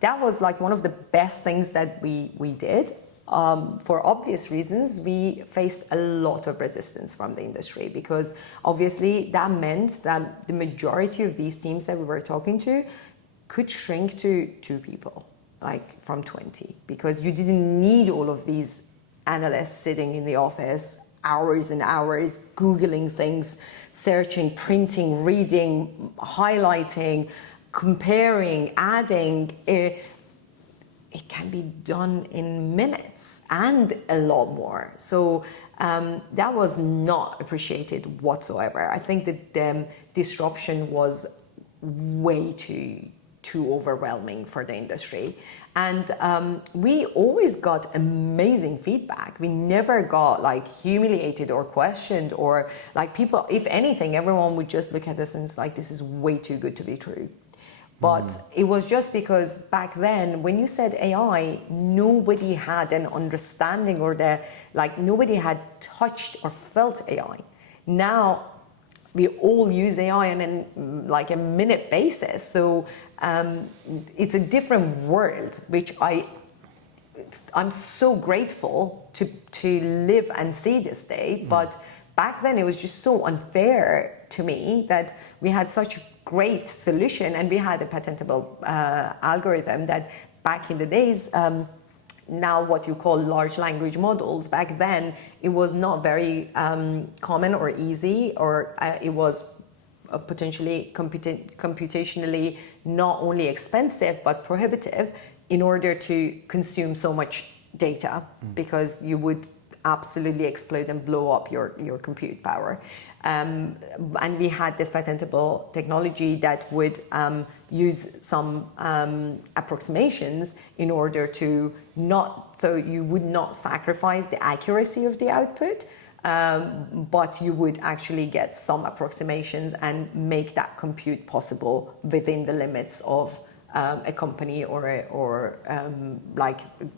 that was like one of the best things that we did. For obvious reasons, we faced a lot of resistance from the industry, because obviously that meant that the majority of these teams that we were talking to could shrink to 2 people, like from 20, because you didn't need all of these analysts sitting in the office hours and hours, Googling things, searching, printing, reading, highlighting, comparing, adding. It can be done in minutes and a lot more. So that was not appreciated whatsoever. I think that the disruption was way too overwhelming for the industry. And we always got amazing feedback. We never got like humiliated or questioned, or like people, if anything, everyone would just look at us and it's like, this is way too good to be true. But it was just because back then, when you said AI, nobody had an understanding, or nobody had touched or felt AI. Now we all use AI on a minute basis. So it's a different world, which I'm so grateful to live and see this day. But back then it was just so unfair to me that we had such a great solution, and we had a patentable algorithm that back in the days, now what you call large language models, back then it was not very common or easy, or it was potentially computationally not only expensive but prohibitive in order to consume so much data, because you would absolutely explode and blow up your compute power. And we had this patentable technology that would use some approximations in order to so you would not sacrifice the accuracy of the output, but you would actually get some approximations and make that compute possible within the limits of a company or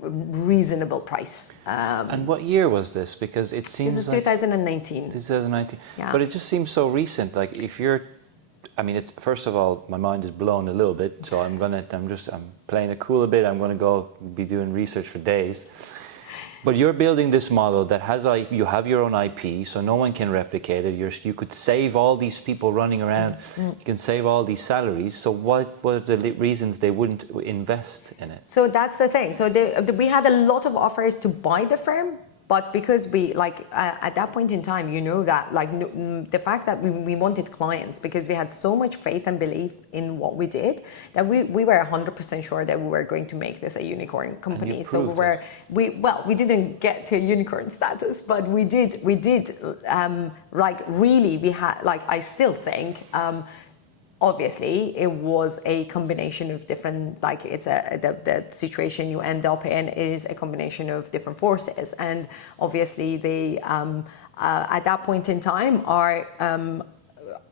reasonable price. And what year was this? Because it seems this is 2019. 2019. Yeah. But it just seems so recent. Like if you're, it's first of all, my mind is blown a little bit. So I'm playing it cool a bit. I'm gonna go be doing research for days. But you're building this model that has you have your own IP, so no one can replicate it. You could save all these people running around. You can save all these salaries. So what were the reasons they wouldn't invest in it? So that's the thing. So we had a lot of offers to buy the firm, But because we, like, at that point in time, you know that, like, the fact that we wanted clients because we had so much faith and belief in what we did, that we were 100% sure that we were going to make this a unicorn company. So we didn't get to unicorn status, but we did, like, really, we had, like, I still think, obviously, it was a combination of different, like, it's the situation you end up in is a combination of different forces. And obviously, at that point in time, our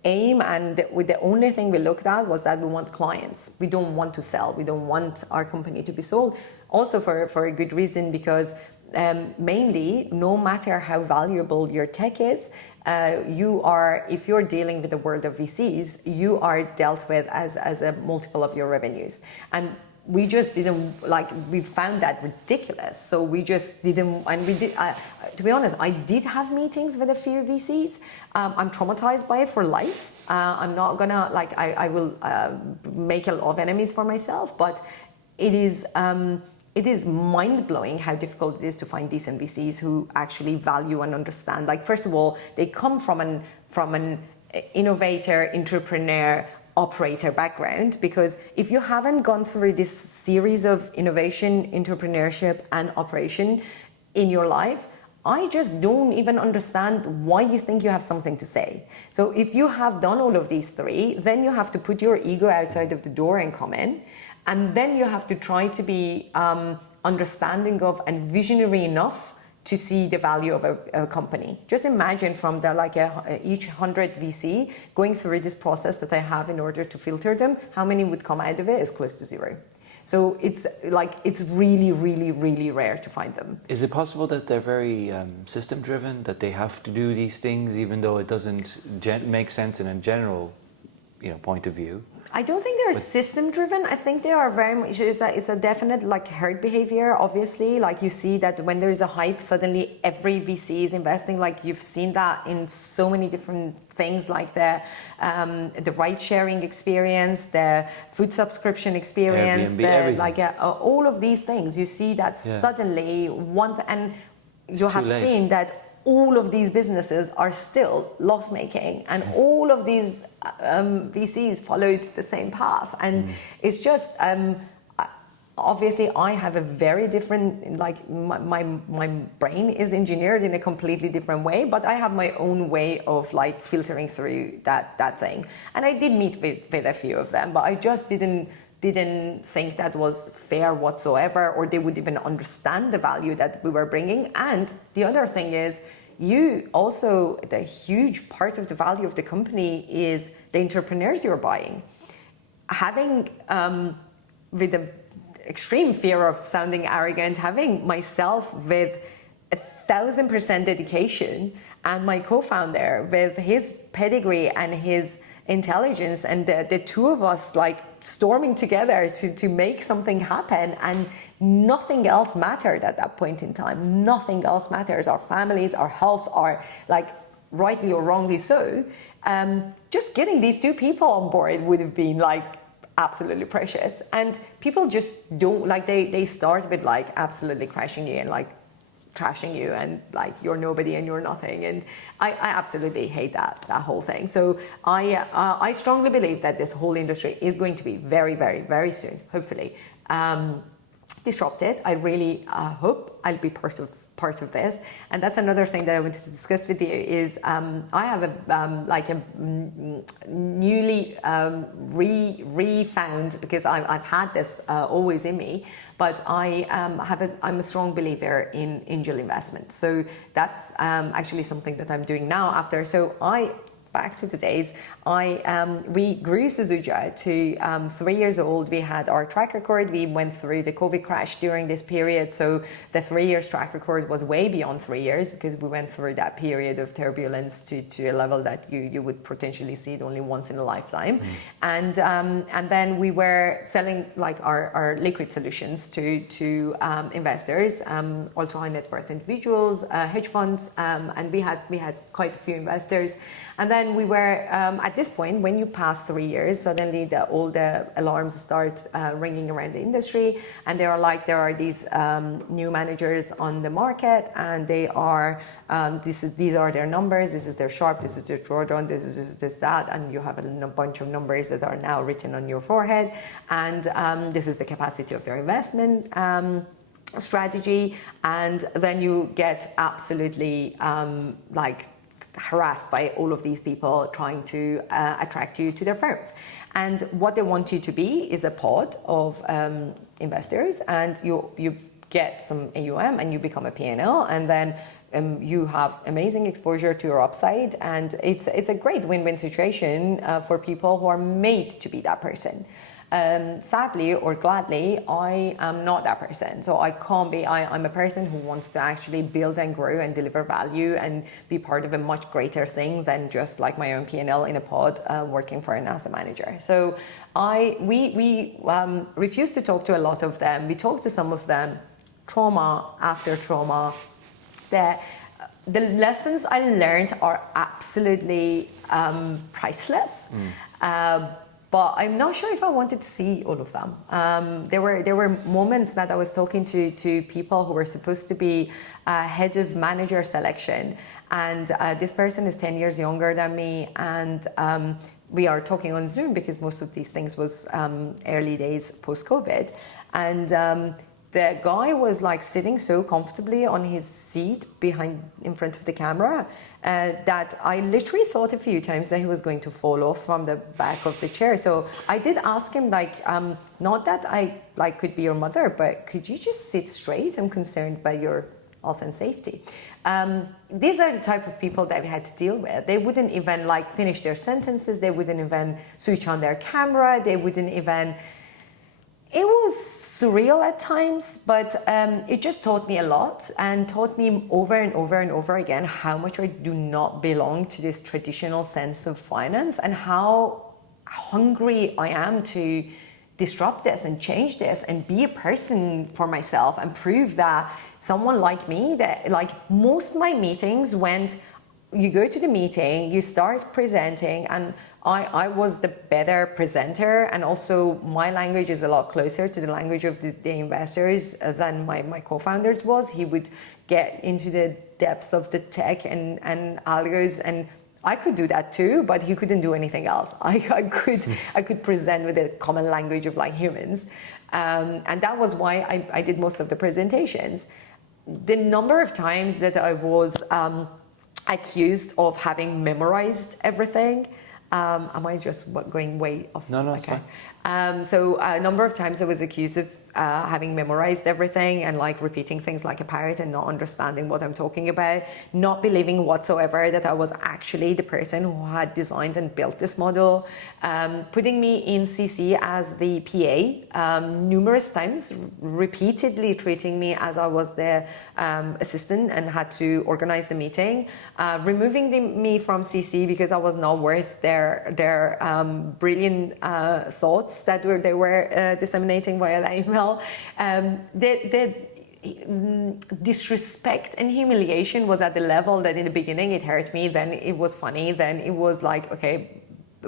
aim and the only thing we looked at was that we want clients. We don't want to sell. We don't want our company to be sold. Also for a good reason, because mainly, no matter how valuable your tech is, if you're dealing with the world of VCs, you are dealt with as a multiple of your revenues. And we just didn't, like, we found that ridiculous. So we just didn't, and we did, to be honest, I did have meetings with a few VCs. I'm traumatized by it for life. I'm not gonna, like, I will make a lot of enemies for myself, but it is mind-blowing how difficult it is to find decent VCs who actually value and understand. Like, first of all, they come from an innovator, entrepreneur, operator background, because if you haven't gone through this series of innovation, entrepreneurship, and operation in your life, I just don't even understand why you think you have something to say. So if you have done all of these three, then you have to put your ego outside of the door and come in. And then you have to try to be understanding of and visionary enough to see the value of a company. Just imagine from the, like, each 100 VC going through this process that I have in order to filter them, how many would come out of it is close to zero. So it's like, it's really, really, really rare to find them. Is it possible that they're very system driven, that they have to do these things even though it doesn't make sense in a general, point of view? I don't think they're system driven. I think they are very much, it's a definite, like, herd behavior, obviously. Like, you see that when there is a hype, suddenly every VC is investing. Like, you've seen that in so many different things, like the ride sharing experience, the food subscription experience, Airbnb, all of these things. You see that suddenly and you have seen that all of these businesses are still loss-making, and all of these VCs followed the same path. And it's just, obviously, I have a very different, like, my brain is engineered in a completely different way, but I have my own way of, like, filtering through that thing. And I did meet with a few of them, but I just didn't think that was fair whatsoever, or they would even understand the value that we were bringing. And the other thing is, the huge part of the value of the company is the entrepreneurs you're buying. Having, with the extreme fear of sounding arrogant, having myself with 1,000% dedication, and my co-founder with his pedigree and his intelligence, and the two of us, like, storming together to make something happen, and nothing else mattered at that point in time. Nothing else matters. Our families, our health, our, like, rightly or wrongly so. Just getting these two people on board would have been, like, absolutely precious. And people just don't, like, they start with, like, absolutely crashing you and, like, trashing you, and, like, you're nobody and you're nothing. And I absolutely hate that whole thing. So I strongly believe that this whole industry is going to be very, very, very soon, hopefully, disrupted. I really hope I'll be part of this. And that's another thing that I wanted to discuss with you is I have a newly refound, because I've had this always in me, but I'm a strong believer in angel investment. So that's actually something that I'm doing now after. So back to the days, we grew Suzuja to 3 years old. We had our track record. We went through the COVID crash during this period. So the 3 years track record was way beyond 3 years, because we went through that period of turbulence to a level that you would potentially see it only once in a lifetime. And then we were selling, like, our liquid solutions to investors, ultra high net worth individuals, hedge funds, and we had quite a few investors. And then then we were, at this point, when you pass 3 years, suddenly all the alarms start ringing around the industry, and they are like, there are these new managers on the market, and they are, these are their numbers, this is their Sharpe, this is their drawdown, this is this, that, and you have a bunch of numbers that are now written on your forehead, and this is the capacity of their investment strategy, and then you get absolutely like harassed by all of these people trying to attract you to their firms. And what they want you to be is a pod of investors, and you get some AUM and you become a P&L, and then you have amazing exposure to your upside, and it's a great win-win situation for people who are made to be that person. Sadly or gladly, I am not that person. So I can't be, I'm a person who wants to actually build and grow and deliver value and be part of a much greater thing than just like my own P&L in a pod working for an asset manager. So we refused to talk to a lot of them. We talked to some of them, trauma after trauma. The lessons I learned are absolutely priceless. But I'm not sure if I wanted to see all of them. There were moments that I was talking to people who were supposed to be head of manager selection, and this person is 10 years younger than me, and we are talking on Zoom because most of these things was early days post-COVID, and the guy was like sitting so comfortably on his seat in front of the camera that I literally thought a few times that he was going to fall off from the back of the chair. So I did ask him, like, not that I like could be your mother, but could you just sit straight? I'm concerned by your health and safety. These are the type of people that we had to deal with. They wouldn't even like finish their sentences. They wouldn't even switch on their camera. They wouldn't even. It was surreal at times, but it just taught me a lot, and taught me over and over and over again how much I do not belong to this traditional sense of finance, and how hungry I am to disrupt this and change this and be a person for myself and prove that someone like me, that like most of my meetings went, you go to the meeting, you start presenting, and I was the better presenter, and also my language is a lot closer to the language of the investors than my co-founders was. He would get into the depth of the tech and algos, and I could do that too, but he couldn't do anything else. I could present with a common language of like humans, and that was why I did most of the presentations. The number of times that I was accused of having memorized everything. Am I just going way off? No, it's okay. fine. So a number of times I was accused of having memorized everything and like repeating things like a parrot and not understanding what I'm talking about, not believing whatsoever that I was actually the person who had designed and built this model, putting me in CC as the PA numerous times, repeatedly treating me as I was the assistant and had to organize the meeting, removing me from CC because I was not worth their brilliant thoughts that they were disseminating via the email. The disrespect and humiliation was at the level that in the beginning it hurt me, then it was funny, then it was like, okay,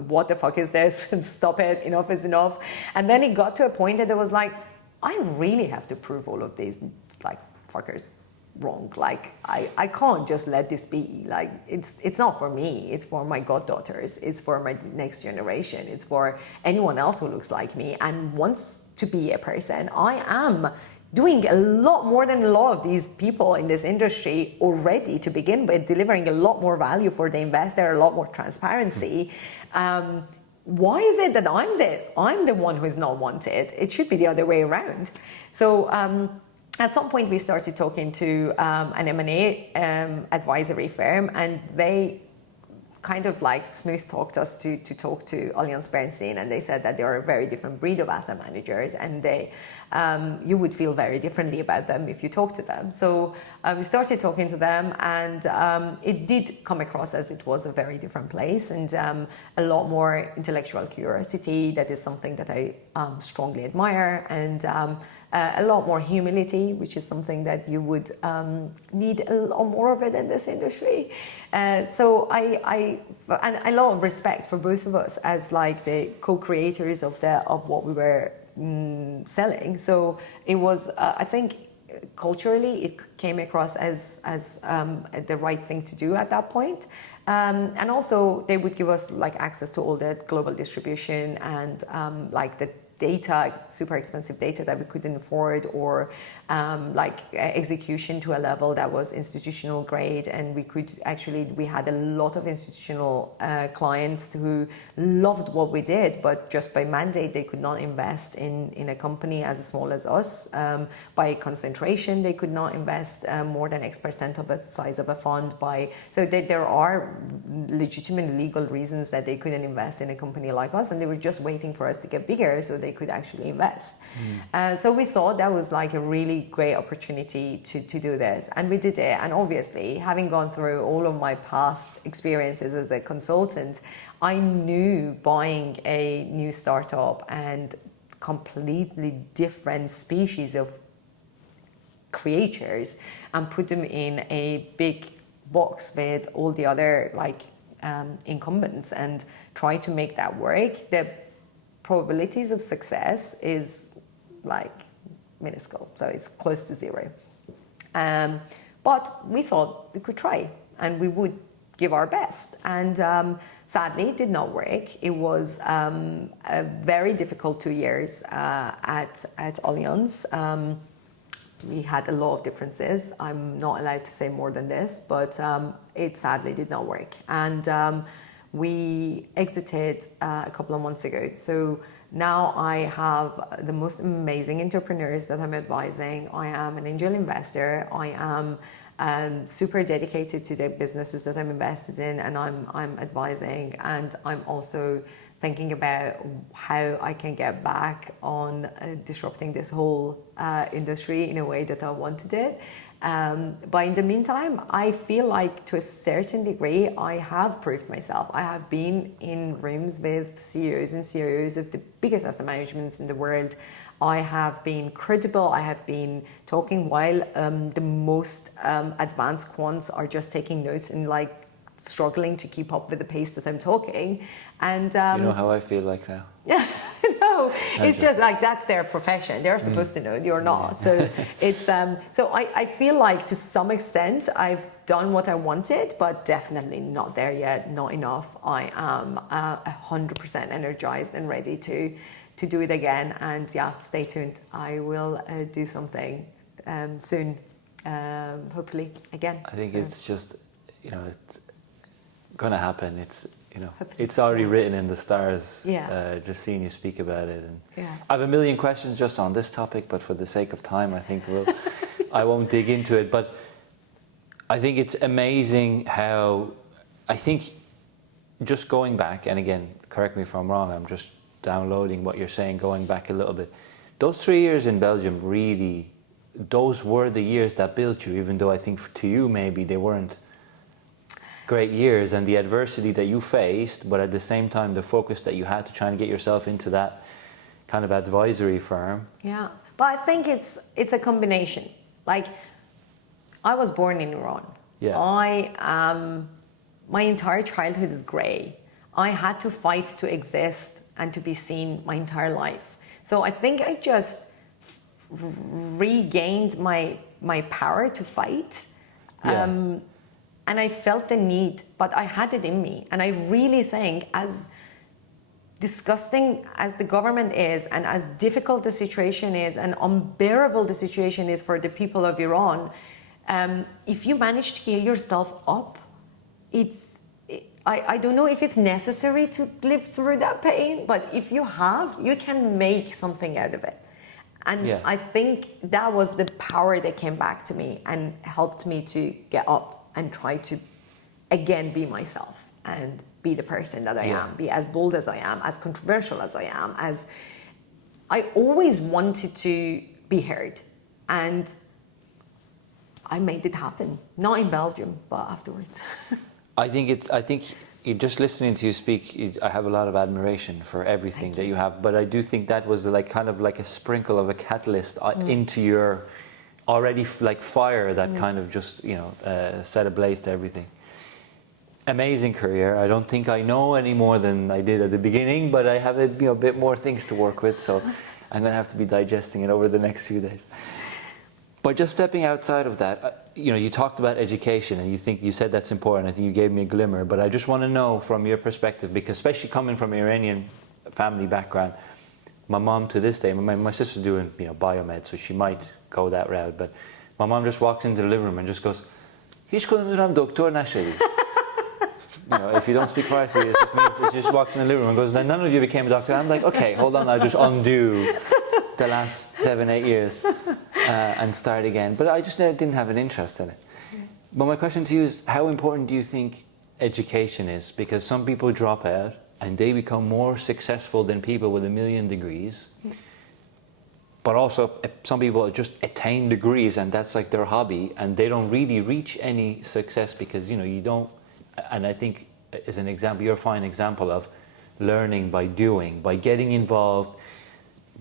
what the fuck is this? Stop it, enough is enough. And then it got to a point that it was like, I really have to prove all of these like fuckers wrong. Like I can't just let this be. Like it's not for me, it's for my goddaughters, it's for my next generation, it's for anyone else who looks like me and wants to be a person. I am doing a lot more than a lot of these people in this industry already to begin with, delivering a lot more value for the investor, a lot more transparency. Why is it that I'm the one who is not wanted? It should be the other way around. So at some point we started talking to an M&A advisory firm, and they kind of like smooth talked us to talk to Allianz Bernstein, and they said that they are a very different breed of asset managers, and they you would feel very differently about them if you talk to them. So we started talking to them, and it did come across as it was a very different place, and a lot more intellectual curiosity. That is something that I strongly admire, and a lot more humility, which is something that you would need a lot more of it in this industry. So and a lot of respect for both of us as like the co-creators of what we were selling. So it was, I think, culturally, it came across as the right thing to do at that point. And also, they would give us like access to all the global distribution and like the data, super expensive data that we couldn't afford, or like execution to a level that was institutional grade. And we had a lot of institutional clients who loved what we did, but just by mandate, they could not invest in a company as small as us. By concentration, they could not invest more than X% of the size of a fund. So there are legitimate legal reasons that they couldn't invest in a company like us, and they were just waiting for us to get bigger so they could actually invest. So we thought that was like a really great opportunity to do this, and we did it. And obviously, having gone through all of my past experiences as a consultant, I knew buying a new startup and completely different species of creatures and put them in a big box with all the other like incumbents and try to make that work, the probabilities of success is like minuscule, so it's close to zero. But we thought we could try and we would give our best, and sadly it did not work. It was a very difficult 2 years at Allianz. We had a lot of differences. I'm not allowed to say more than this, but it sadly did not work. And we exited a couple of months ago. So now I have the most amazing entrepreneurs that I'm advising. I am an angel investor. I am super dedicated to the businesses that I'm invested in and I'm advising. And I'm also thinking about how I can get back on disrupting this whole industry in a way that I wanted it. But in the meantime, I feel like to a certain degree, I have proved myself. I have been in rooms with CEOs and CIOs of the biggest asset managements in the world. I have been credible. I have been talking while the most advanced quants are just taking notes and like struggling to keep up with the pace that I'm talking. And you know how I feel like now. Yeah, no, it's just like that's their profession. They're supposed to know, you're not. So it's so I feel like to some extent I've done what I wanted, but definitely not there yet, not enough. I am 100% energized and ready to do it again. And yeah, stay tuned. I will do something soon, hopefully again. I think so. it's just, it's gonna happen. It's already written in the stars. Yeah. Just seeing you speak about it, and Yeah. I have a million questions just on this topic, but for the sake of time, I think I won't dig into it. But I think it's amazing how, I think, just going back, and again, correct me if I'm wrong. I'm just downloading what you're saying, going back a little bit. Those 3 years in Belgium, really, those were the years that built you. Even though I think to you maybe they weren't great years, and the adversity that you faced, but at the same time the focus that you had to try and get yourself into that kind of advisory firm. Yeah, but I think it's a combination. Like, I was born in Iran. Yeah. My entire childhood is grey. I had to fight to exist and to be seen my entire life. So I think I just regained my power to fight. Yeah. And I felt the need, but I had it in me. And I really think, as disgusting as the government is, and as difficult the situation is, and unbearable the situation is for the people of Iran, if you manage to get yourself up, I don't know if it's necessary to live through that pain, but if you have, you can make something out of it. And Yeah. I think that was the power that came back to me and helped me to get up and try to, again, be myself and be the person that I am, be as bold as I am, as controversial as I am, as I always wanted to be heard. And I made it happen. Not in Belgium, but afterwards. I think you just listening to you speak, I have a lot of admiration for everything that you have. But I do think that was like kind of like a sprinkle of a catalyst into your already like fire that kind of just set ablaze to everything. Amazing career. I don't think I know any more than I did at the beginning, but I have a bit more things to work with. So I'm going to have to be digesting it over the next few days. But just stepping outside of that, you talked about education, and you said that's important. I think you gave me a glimmer, but I just want to know from your perspective, because especially coming from an Iranian family background, my mom to this day, my sister's doing biomed, so she might go that route, but my mom just walks into the living room and just goes, "Hiç konuşurum doktor nashedi." If you don't speak Farsi, it just means she just walks in the living room and goes, "None of you became a doctor." I'm like, okay, hold on, I'll just undo the last 7-8 years. And start again. But I just didn't have an interest in it. But my question to you is, how important do you think education is? Because some people drop out and they become more successful than people with 1,000,000 degrees. But also some people just attain degrees and that's like their hobby, and they don't really reach any success because you don't. And I think as an example, you're a fine example of learning by doing, by getting involved,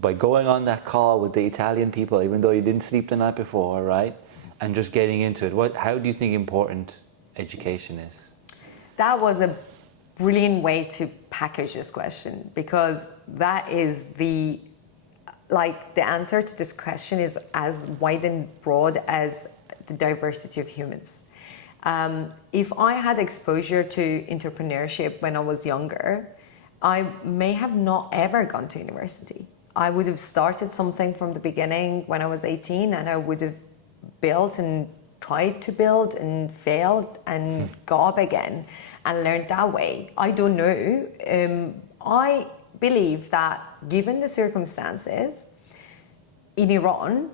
by going on that call with the Italian people, even though you didn't sleep the night before, right? And just getting into it. How do you think important education is? That was a brilliant way to package this question, because that is the answer to this question is as wide and broad as the diversity of humans. If I had exposure to entrepreneurship when I was younger, I may have not ever gone to university. I would have started something from the beginning when I was 18, and I would have built and tried to build and failed and got up again and learned that way. I don't know. I believe that given the circumstances in Iran,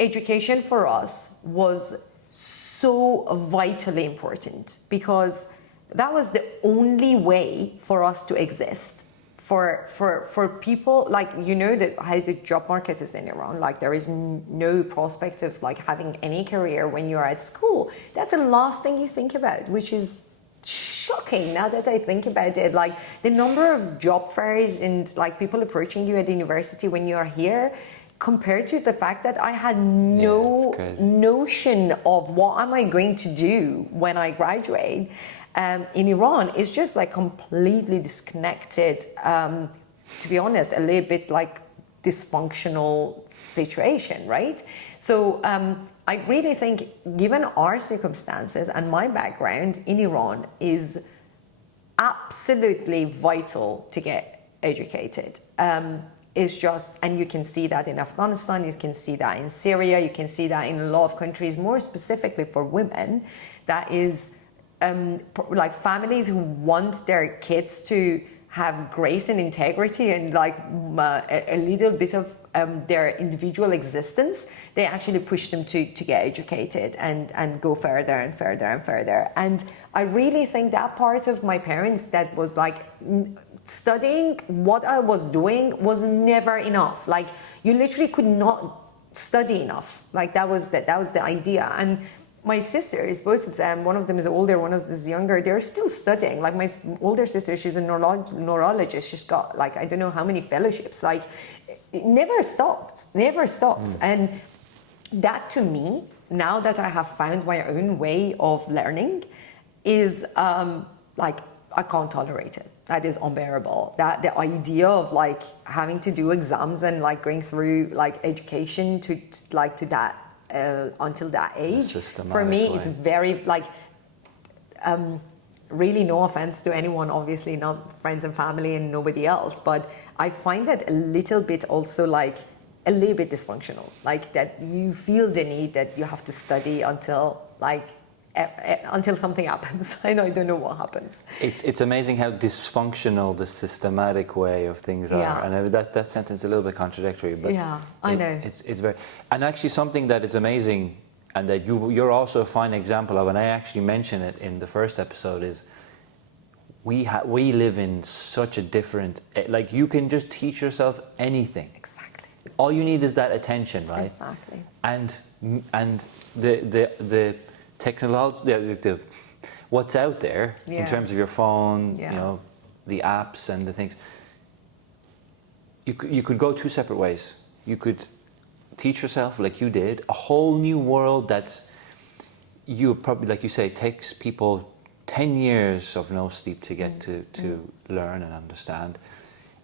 education for us was so vitally important, because that was the only way for us to exist. For people, how the job market is in Iran, there is no prospect of having any career when you're at school. That's the last thing you think about, which is shocking now that I think about it. The number of job fairs and people approaching you at the university when you are here, compared to the fact that I had no notion of what am I going to do when I graduate. In Iran, it's just completely disconnected, to be honest, a little bit dysfunctional situation, right? So I really think, given our circumstances and my background in Iran, is absolutely vital to get educated. It's just, and you can see that in Afghanistan, you can see that in Syria, you can see that in a lot of countries, more specifically for women, that is families who want their kids to have grace and integrity and a little bit of their individual existence, they actually push them to get educated and go further and further and further. And I really think that part of my parents that was studying what I was doing was never enough. You literally could not study enough. That was the idea. And my sisters, both of them, one of them is older, one of them is younger, they're still studying. My older sister, she's a neurologist. She's got I don't know how many fellowships. It never stops. And that, to me, now that I have found my own way of learning, is I can't tolerate it. That is unbearable. That the idea of having to do exams and going through education to that until that age, for me it's very really, no offense to anyone, obviously not friends and family and nobody else, but I find that a little bit also a little bit dysfunctional, that you feel the need that you have to study until something happens. I don't know what happens. It's amazing how dysfunctional the systematic way of things are. Yeah. And that sentence is a little bit contradictory, but yeah, I know. It's very, and actually something that is amazing, and that you're also a fine example of, and I actually mentioned it in the first episode, is we live in such a different, you can just teach yourself anything. Exactly. All you need is that attention, right? Exactly. And the technology, what's out there in Yeah. terms of your phone, Yeah. you know, the apps and the things. You could go two separate ways. You could teach yourself, like you did, a whole new world that's, you probably, like you say, takes people 10 years of no sleep to get to learn and understand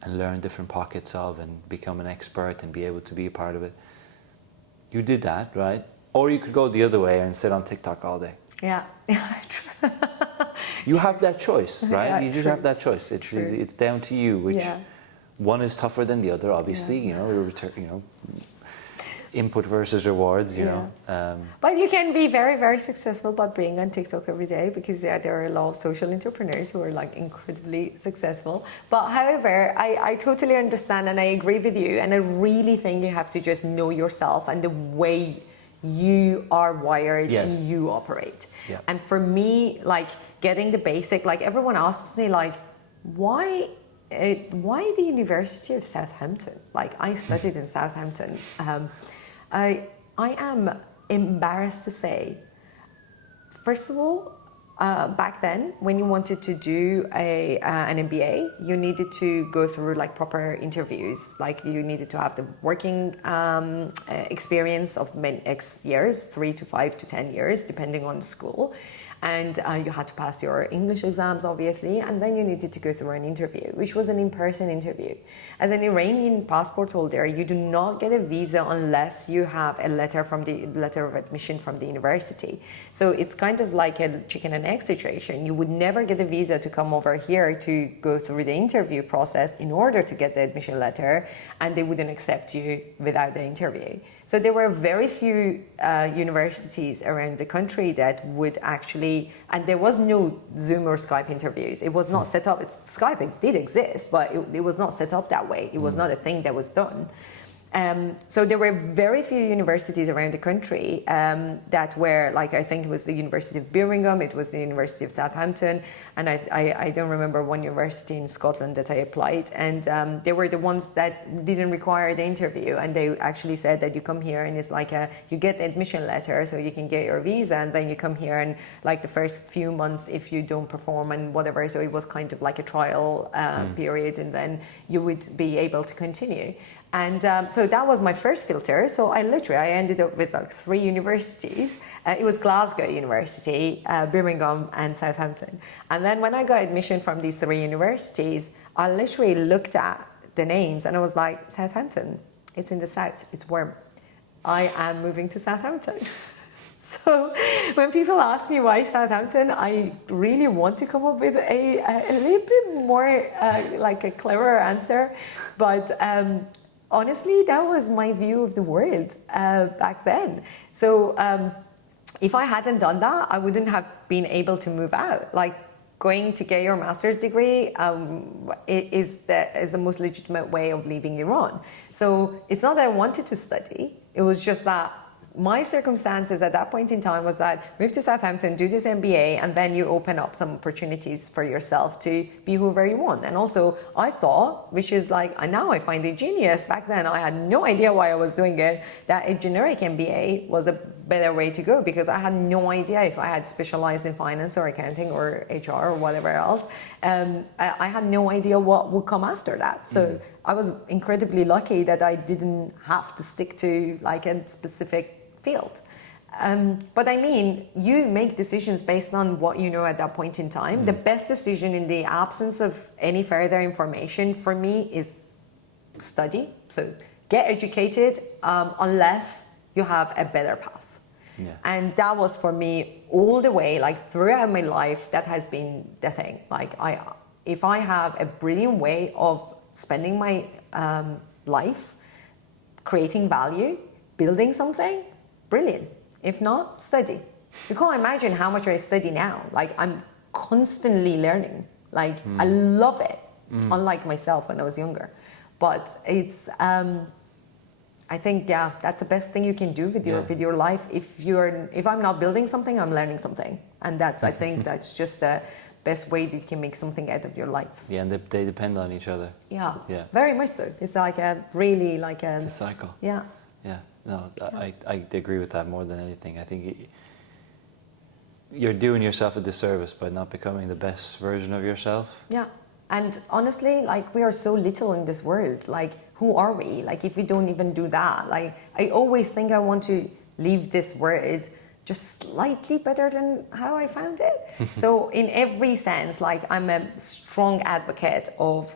and learn different pockets of and become an expert and be able to be a part of it. You did that, right? Or you could go the other way and sit on TikTok all day. Yeah. You have that choice, right? Yeah, You just true. have that choice. It's True. it's down to you, which Yeah. one is tougher than the other, obviously. Yeah. You know, input versus rewards. You know. But you can be very, very successful by being on TikTok every day, because there are a lot of social entrepreneurs who are like incredibly successful. But however, I totally understand and I agree with you. And I really think you have to just know yourself and the way you are wired Yes. and you operate. Yeah. And for me, like getting the basic, like everyone asks me like, why the University of Southampton? Like I studied in Southampton. I am embarrassed to say, first of all, back then, when you wanted to do an MBA, you needed to go through like proper interviews. Like you needed to have the working experience of X years, 3 to 5 to 10 years, depending on the school. And you had to pass your English exams, obviously, and then you needed to go through an interview, which was an in-person interview. As an Iranian passport holder, you do not get a visa unless you have a letter of admission from the university. So it's kind of like a chicken and egg situation. You would never get a visa to come over here to go through the interview process in order to get the admission letter, and they wouldn't accept you without the interview. So there were very few universities around the country that would actually, and there was no Zoom or Skype interviews. It was not set up. Skype, it did exist, but it was not set up that way. It was not a thing that was done. So there were very few universities around the country that were, like, I think it was the University of Birmingham, it was the University of Southampton, and I don't remember one university in Scotland that I applied. And they were the ones that didn't require the interview, and they actually said that you come here and it's like you get the admission letter so you can get your visa, and then you come here and like the first few months if you don't perform and whatever, so it was kind of like a trial period, and then you would be able to continue. And so that was my first filter. So I ended up with like 3 universities. It was Glasgow University, Birmingham, and Southampton. And then when I got admission from these 3 universities, I literally looked at the names and I was like, Southampton, it's in the south, it's warm. I am moving to Southampton. So when people ask me why Southampton, I really want to come up with a little bit more like a clever answer. But honestly, that was my view of the world back then. So if I hadn't done that, I wouldn't have been able to move out. Like going to get your master's degree is the most legitimate way of leaving Iran. So it's not that I wanted to study. It was just that my circumstances at that point in time was that move to Southampton, do this MBA, and then you open up some opportunities for yourself to be whoever you want. And also I thought, which is like, now I find it genius, back then I had no idea why I was doing it, that a generic MBA was a better way to go, because I had no idea if I had specialized in finance or accounting or HR or whatever else. I had no idea what would come after that. So I was incredibly lucky that I didn't have to stick to like a specific field. But I mean, you make decisions based on what you know at that point in time. The best decision in the absence of any further information for me is study. So get educated unless you have a better path. Yeah. And that was for me all the way, like throughout my life, that has been the thing. Like if I have a brilliant way of spending my life, creating value, building something, brilliant. If not, study. You can't imagine how much I study now. Like I'm constantly learning. Like I love it, unlike myself when I was younger. But it's, I think, yeah, that's the best thing you can do with your life. If I'm not building something, I'm learning something. And that's, I think that's just the best way that you can make something out of your life. Yeah, and they depend on each other. Yeah, Yeah. very much so. It's like really like a... It's a cycle. Yeah. Yeah, no, I agree with that more than anything. I think you're doing yourself a disservice by not becoming the best version of yourself. Yeah. And honestly, like, we are so little in this world. Like, who are we? Like, if we don't even do that, like, I always think I want to leave this world just slightly better than how I found it. So in every sense, like, I'm a strong advocate of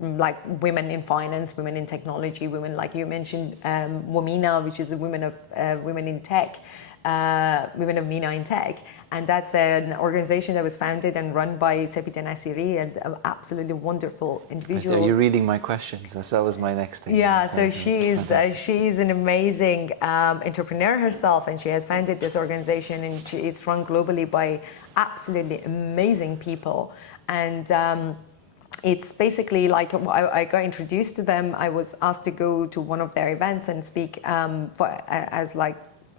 like women in finance, women in technology, women, like you mentioned, Womena, which is a women of women in tech, women of MENA in tech, and that's an organization that was founded and run by Sepita Nassiri, an absolutely wonderful individual. You're reading my questions. That was my next thing. Yeah, so she's an amazing entrepreneur herself, and she has founded this organization, and it's run globally by absolutely amazing people. And it's basically like, I got introduced to them. I was asked to go to one of their events and speak as like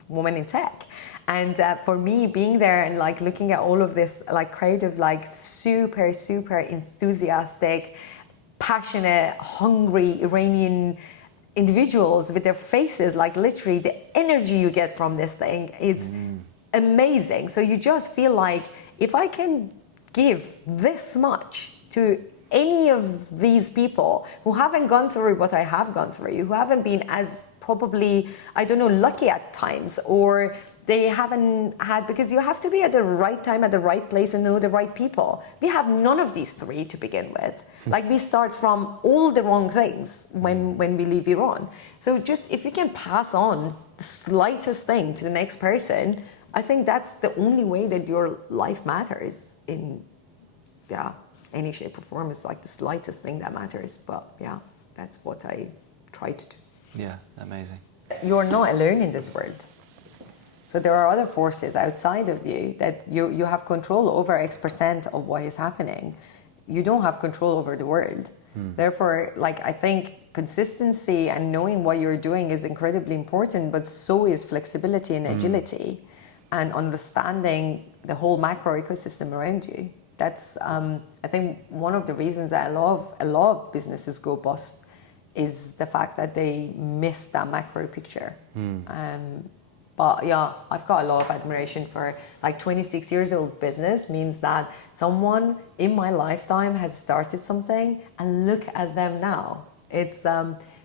woman in tech. And for me, being there and like looking at all of this like creative, like super enthusiastic, passionate, hungry Iranian individuals with their faces, like literally the energy you get from this thing, it's amazing. So you just feel like, if I can give this much to any of these people who haven't gone through what I have gone through, who haven't been as probably, I don't know, lucky at times, or they haven't had, because you have to be at the right time, at the right place, and know the right people. We have none of these three to begin with. Like, we start from all the wrong things when we leave Iran. So just, if you can pass on the slightest thing to the next person, I think that's the only way that your life matters in, any shape or form. Is like the slightest thing that matters. But yeah, that's what I try to do. Yeah, amazing. You're not alone in this world. So there are other forces outside of you that you have control over X% of what is happening. You don't have control over the world. Therefore, like, I think consistency and knowing what you're doing is incredibly important, but so is flexibility and agility and understanding the whole macro ecosystem around you. That's, I think, one of the reasons that a lot of businesses go bust is the fact that they miss that macro picture. But yeah, I've got a lot of admiration for, like, 26 years old business means that someone in my lifetime has started something, and look at them now. It's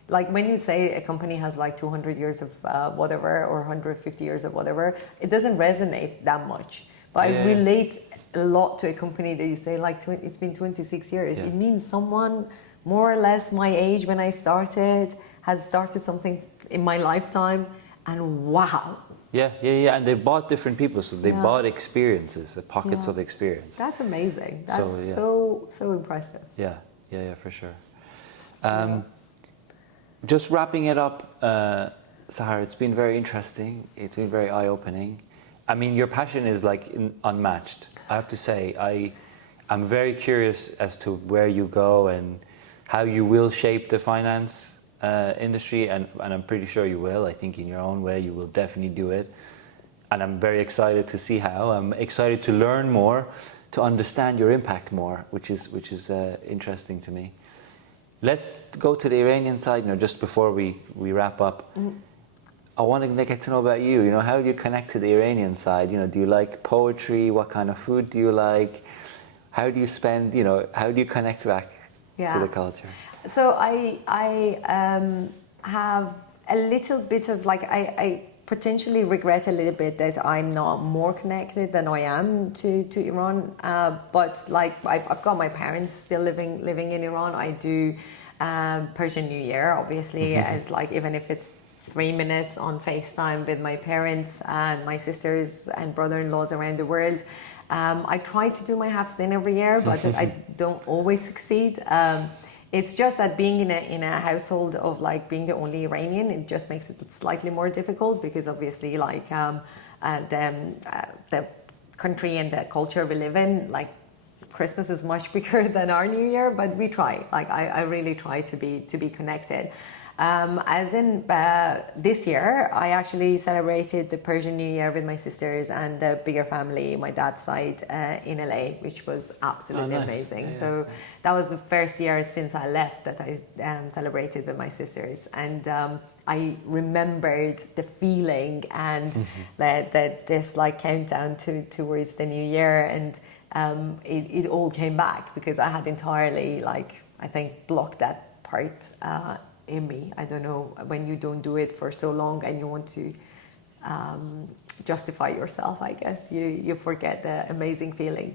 like when you say a company has like 200 years of whatever, or 150 years of whatever, it doesn't resonate that much. But I relate a lot to a company that you say like it's been 26 years. It means someone more or less my age when I started has started something in my lifetime, and wow. Yeah, and they bought different people, so they bought experiences, pockets of experience. That's amazing. That's so impressive. Yeah, for sure. Just wrapping it up, Sahar, it's been very interesting. It's been very eye-opening. I mean, your passion is like unmatched. I have to say, I'm very curious as to where you go and how you will shape the finance industry, and I'm pretty sure you will. I think in your own way you will definitely do it, and I'm very excited to see how. I'm excited to learn more, to understand your impact more, which is interesting to me. Let's go to the Iranian side now, just before we wrap up. I want to get to know about you. You know, how do you connect to the Iranian side? You know, do you like poetry? What kind of food do you like? How do you spend? You know, how do you connect back to the culture? So I have a little bit of, like, I potentially regret a little bit that I'm not more connected than I am to Iran. But like, I've got my parents still living in Iran. I do Persian New Year, obviously, as like, even if it's 3 minutes on FaceTime with my parents and my sisters and brother-in-laws around the world. I try to do my half-sin every year, but I don't always succeed. It's just that being in a household of, like, being the only Iranian, it just makes it slightly more difficult, because obviously, like, the country and the culture we live in, like, Christmas is much bigger than our New Year, but we try. Like, I really try to be connected. As in this year, I actually celebrated the Persian New Year with my sisters and the bigger family, my dad's side, in LA, which was absolutely amazing. So that was the first year since I left that I celebrated with my sisters. And I remembered the feeling and that this like countdown towards the new year, and it all came back because I had entirely like, I think, blocked that part in me. I don't know, when you don't do it for so long and you want to justify yourself, I guess you forget the amazing feeling.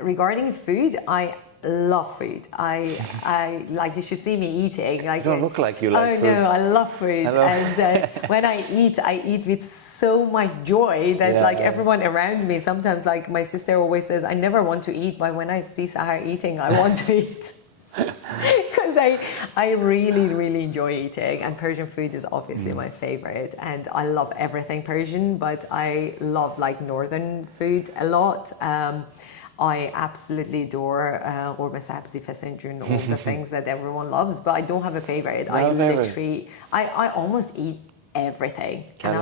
Regarding food, I love food. I like, you should see me eating. Like, You don't look like you like food. Oh no, I love food. And when I eat with so much joy that like everyone around me, sometimes like my sister always says, I never want to eat, but when I see Sahar eating, I want to eat. Because I really, really enjoy eating, and Persian food is obviously my favorite, and I love everything Persian, but I love like northern food a lot. I absolutely adore orma sabzi, fesenjun, all the things that everyone loves, but I don't have a favorite. I literally, I almost eat everything. And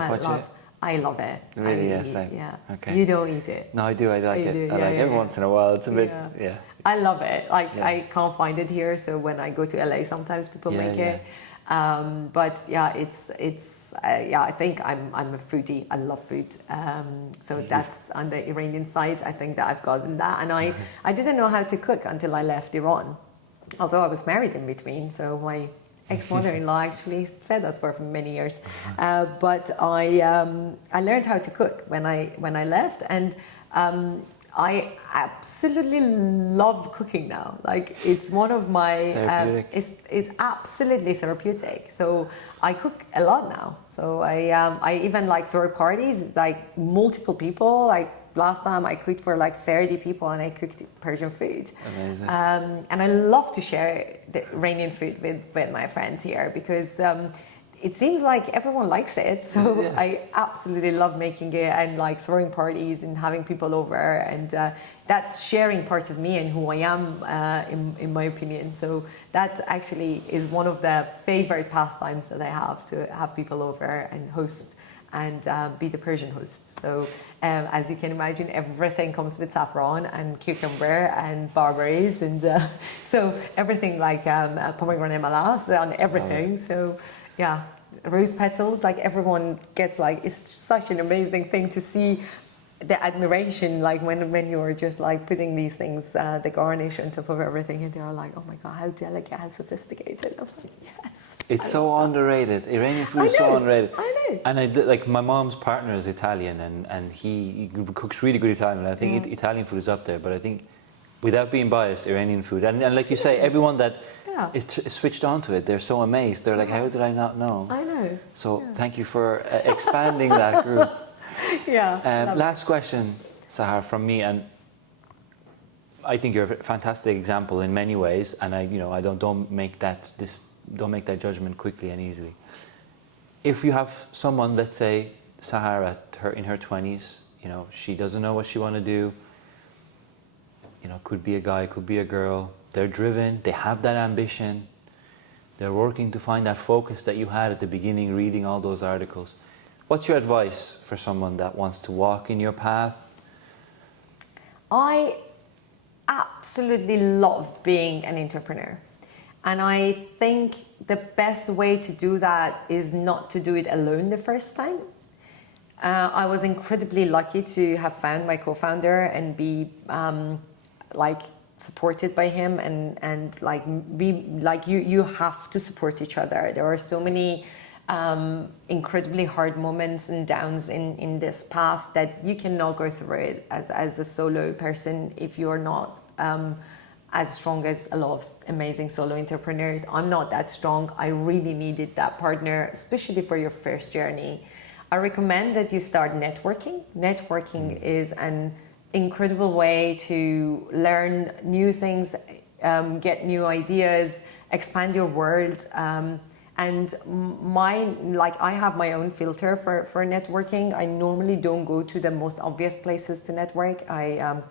I love it. Really? Yes. Yeah. Okay. You don't eat it? No, I do. I like it. I like every once in a while. It's a bit, I love it. Like, I can't find it here, so when I go to LA, sometimes people make it. But yeah, I think I'm a foodie. I love food. So that's on the Iranian side. I think that I've gotten that, and I didn't know how to cook until I left Iran. Although I was married in between, so my ex-mother-in-law actually fed us for many years. But I learned how to cook when I left, and I absolutely love cooking now. Like, it's one of my it's absolutely therapeutic. So I cook a lot now. So I even like throw parties, like multiple people. Like last time I cooked for like 30 people, and I cooked Persian food. Amazing. And I love to share the Iranian food with my friends here, because it seems like everyone likes it, so I absolutely love making it, and like throwing parties and having people over, and that's sharing part of me and who I am, in my opinion. So that actually is one of the favorite pastimes that I have, to have people over and host and be the Persian host. So as you can imagine, everything comes with saffron and cucumber and barberries, and so everything like pomegranate malas on everything. So yeah, rose petals, like everyone gets, like, it's such an amazing thing to see the admiration, like when you're just like putting these things, the garnish on top of everything, and they're like, oh my god, how delicate, how sophisticated. I'm like, yes. It's so underrated. Iranian food is so underrated. I know. And like my mom's partner is Italian, and he cooks really good Italian. And I think Italian food is up there, but I think, without being biased, Iranian food, and like you say, everyone that is switched onto it, they're so amazed. They're like, how did I not know? I know. So thank you for expanding that group. Last question, Sahar, from me, and I think you're a fantastic example in many ways, and I don't make that judgment quickly and easily. If you have someone, let's say Sahar in her 20s, she doesn't know what she want to do. Could be a guy, could be a girl. They're driven, they have that ambition. They're working to find that focus that you had at the beginning, reading all those articles. What's your advice for someone that wants to walk in your path? I absolutely love being an entrepreneur. And I think the best way to do that is not to do it alone the first time. I was incredibly lucky to have found my co-founder and be supported by him, and be like, you have to support each other. There are so many incredibly hard moments and downs in this path that you cannot go through it as a solo person if you're not as strong as a lot of amazing solo entrepreneurs. I'm not that strong. I really needed that partner, especially for your first journey. I recommend that you start networking. Networking is an incredible way to learn new things, get new ideas, expand your world. And I have my own filter for networking. I normally don't go to the most obvious places to network. I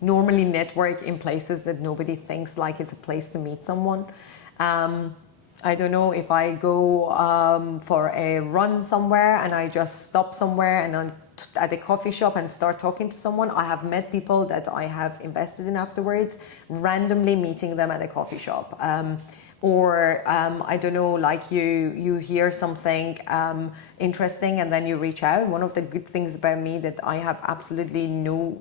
normally network in places that nobody thinks like it's a place to meet someone. I don't know if I go for a run somewhere and I just stop somewhere and at a coffee shop and start talking to someone. I have met people that I have invested in afterwards, randomly meeting them at a coffee shop. Or I don't know, like you hear something interesting and then you reach out. One of the good things about me that I have absolutely no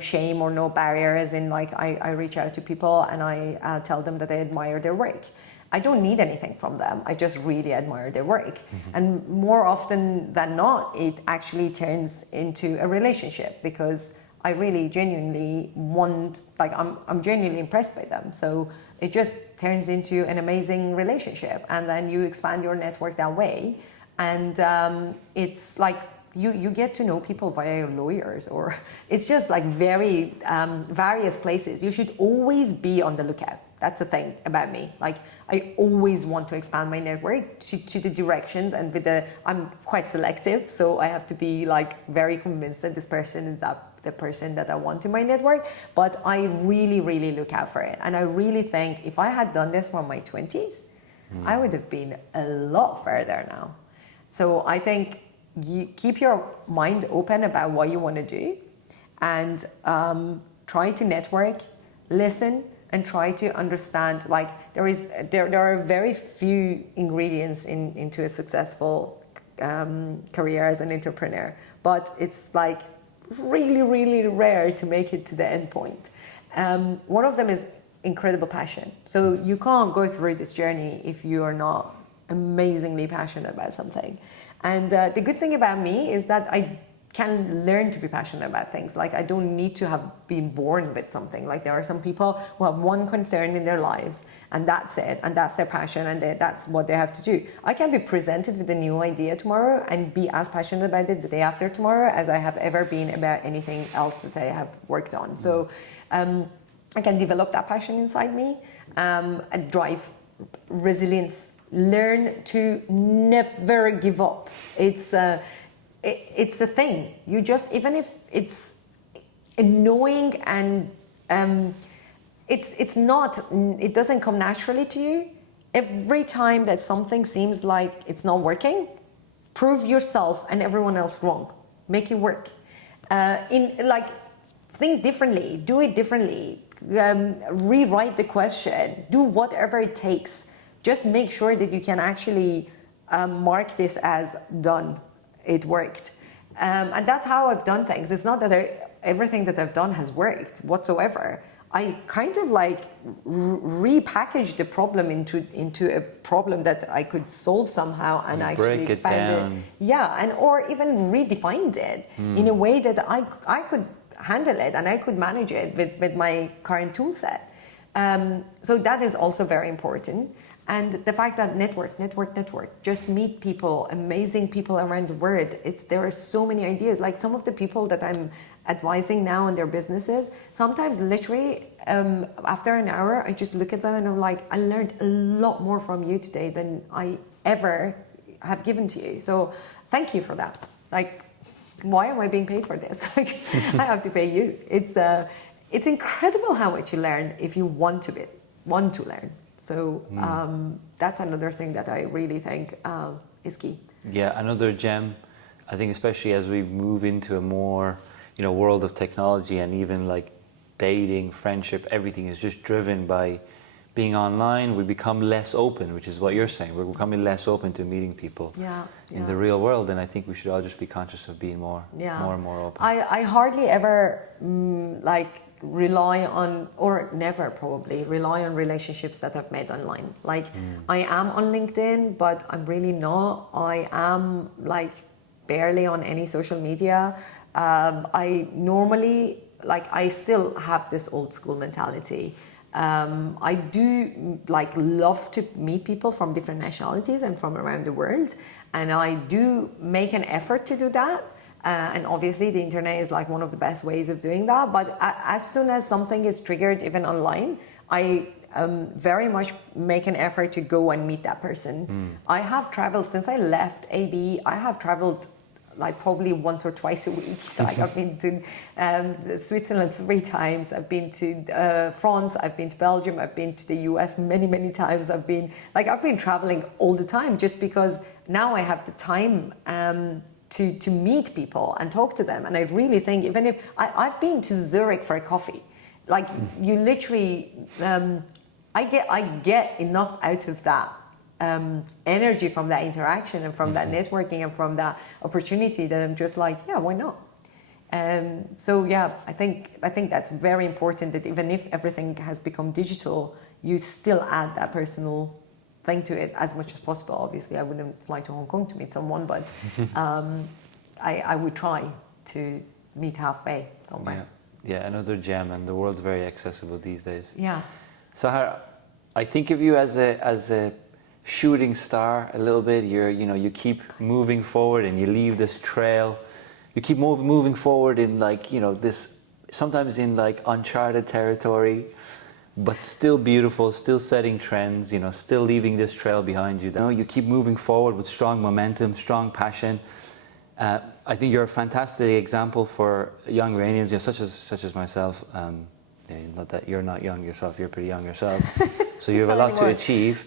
shame or no barriers in, like, I reach out to people and I tell them that I admire their work. I don't need anything from them. I just really admire their work. And more often than not, it actually turns into a relationship because I really genuinely want, like, I'm genuinely impressed by them. So it just turns into an amazing relationship. And then you expand your network that way. And it's like, you get to know people via your lawyers, or it's just like very various places. You should always be on the lookout. That's the thing about me. Like, I always want to expand my network to the directions, and I'm quite selective, so I have to be like very convinced that this person is the person that I want in my network. But I really, really look out for it. And I really think if I had done this from my 20s, I would have been a lot further now. So I think you keep your mind open about what you want to do, and try to network, listen, and try to understand. Like, there are very few ingredients into a successful career as an entrepreneur, but it's like really, really rare to make it to the end point. One of them is incredible passion. So you can't go through this journey if you are not amazingly passionate about something. And the good thing about me is that I can learn to be passionate about things. Like, I don't need to have been born with something. Like, there are some people who have one concern in their lives, and that's it, and that's their passion, and that's what they have to do. I can be presented with a new idea tomorrow and be as passionate about it the day after tomorrow as I have ever been about anything else that I have worked on. So I can develop that passion inside me, and drive, resilience, learn to never give up. It's a thing. You just, even if it's annoying and it doesn't come naturally to you, every time that something seems like it's not working, prove yourself and everyone else wrong. Make it work. Think differently, do it differently, rewrite the question, do whatever it takes. Just make sure that you can actually mark this as done. It worked. And that's how I've done things. It's not that everything that I've done has worked whatsoever. I kind of like repackaged the problem into a problem that I could solve somehow, and actually break it found down. it. Yeah, and or even redefined it in a way that I could handle it and I could manage it with my current tool set. So that is also very important. And the fact that network, just meet people, amazing people around the world. There are so many ideas. Like, some of the people that I'm advising now on their businesses, sometimes literally after an hour, I just look at them and I'm like, I learned a lot more from you today than I ever have given to you. So thank you for that. Like, why am I being paid for this? Like, I have to pay you. It's incredible how much you learn if you want to learn. So that's another thing that I really think is key. Yeah, another gem. I think especially as we move into a more, world of technology, and even like dating, friendship, everything is just driven by being online. We become less open, which is what you're saying. We're becoming less open to meeting people in the real world, and I think we should all just be conscious of being more and more open. I hardly ever rely on, or never probably rely on, relationships that I've made online. Like, I am on LinkedIn, but I'm really not. I am like barely on any social media. I normally, I still have this old school mentality. I do love to meet people from different nationalities and from around the world, and I do make an effort to do that. And obviously the internet is like one of the best ways of doing that. But as soon as something is triggered, even online, I very much make an effort to go and meet that person. I have traveled since I left AB. I have traveled like probably once or twice a week. Like I've been to Switzerland 3 times. I've been to France. I've been to Belgium. I've been to the US many times. I've been traveling all the time just because now I have the time to meet people and talk to them. And I really think even if I've been to Zurich for a coffee, like you literally, I get enough out of that. Energy from that interaction and from that networking and from that opportunity that I'm just like, yeah, why not? So yeah, I think that's very important that even if everything has become digital, you still add that personal thing to it as much as possible. Obviously, I wouldn't fly to Hong Kong to meet someone, but I would try to meet halfway somewhere. Yeah, another gem, and the world's very accessible these days. Yeah. Sahar, I think of you as a shooting star a little bit. You keep moving forward and you leave this trail. You keep moving forward in this, sometimes in like uncharted territory, but still beautiful, still setting trends, still leaving this trail behind you. You keep moving forward with strong momentum, strong passion. I think you're a fantastic example for young Iranians, such as myself. Not that you're not young yourself, you're pretty young yourself. So you have a lot to achieve,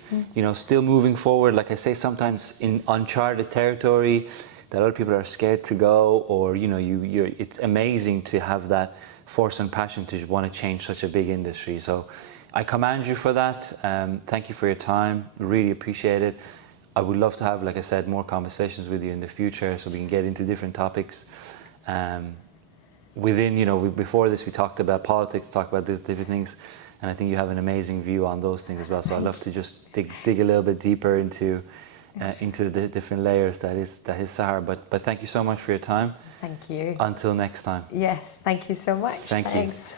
still moving forward. Like I say, sometimes in uncharted territory that other people are scared to go, or it's amazing to have that force and passion to want to change such a big industry. So I commend you for that. Thank you for your time. Really appreciate it. I would love to have, like I said, more conversations with you in the future so we can get into different topics. Before this we talked about politics, talked about different things, and I think you have an amazing view on those things as well. So I'd love to just dig a little bit deeper into the different layers that is SAHAR. But thank you so much for your time. Thank you. Until next time. Yes, thank you so much. Thanks. You.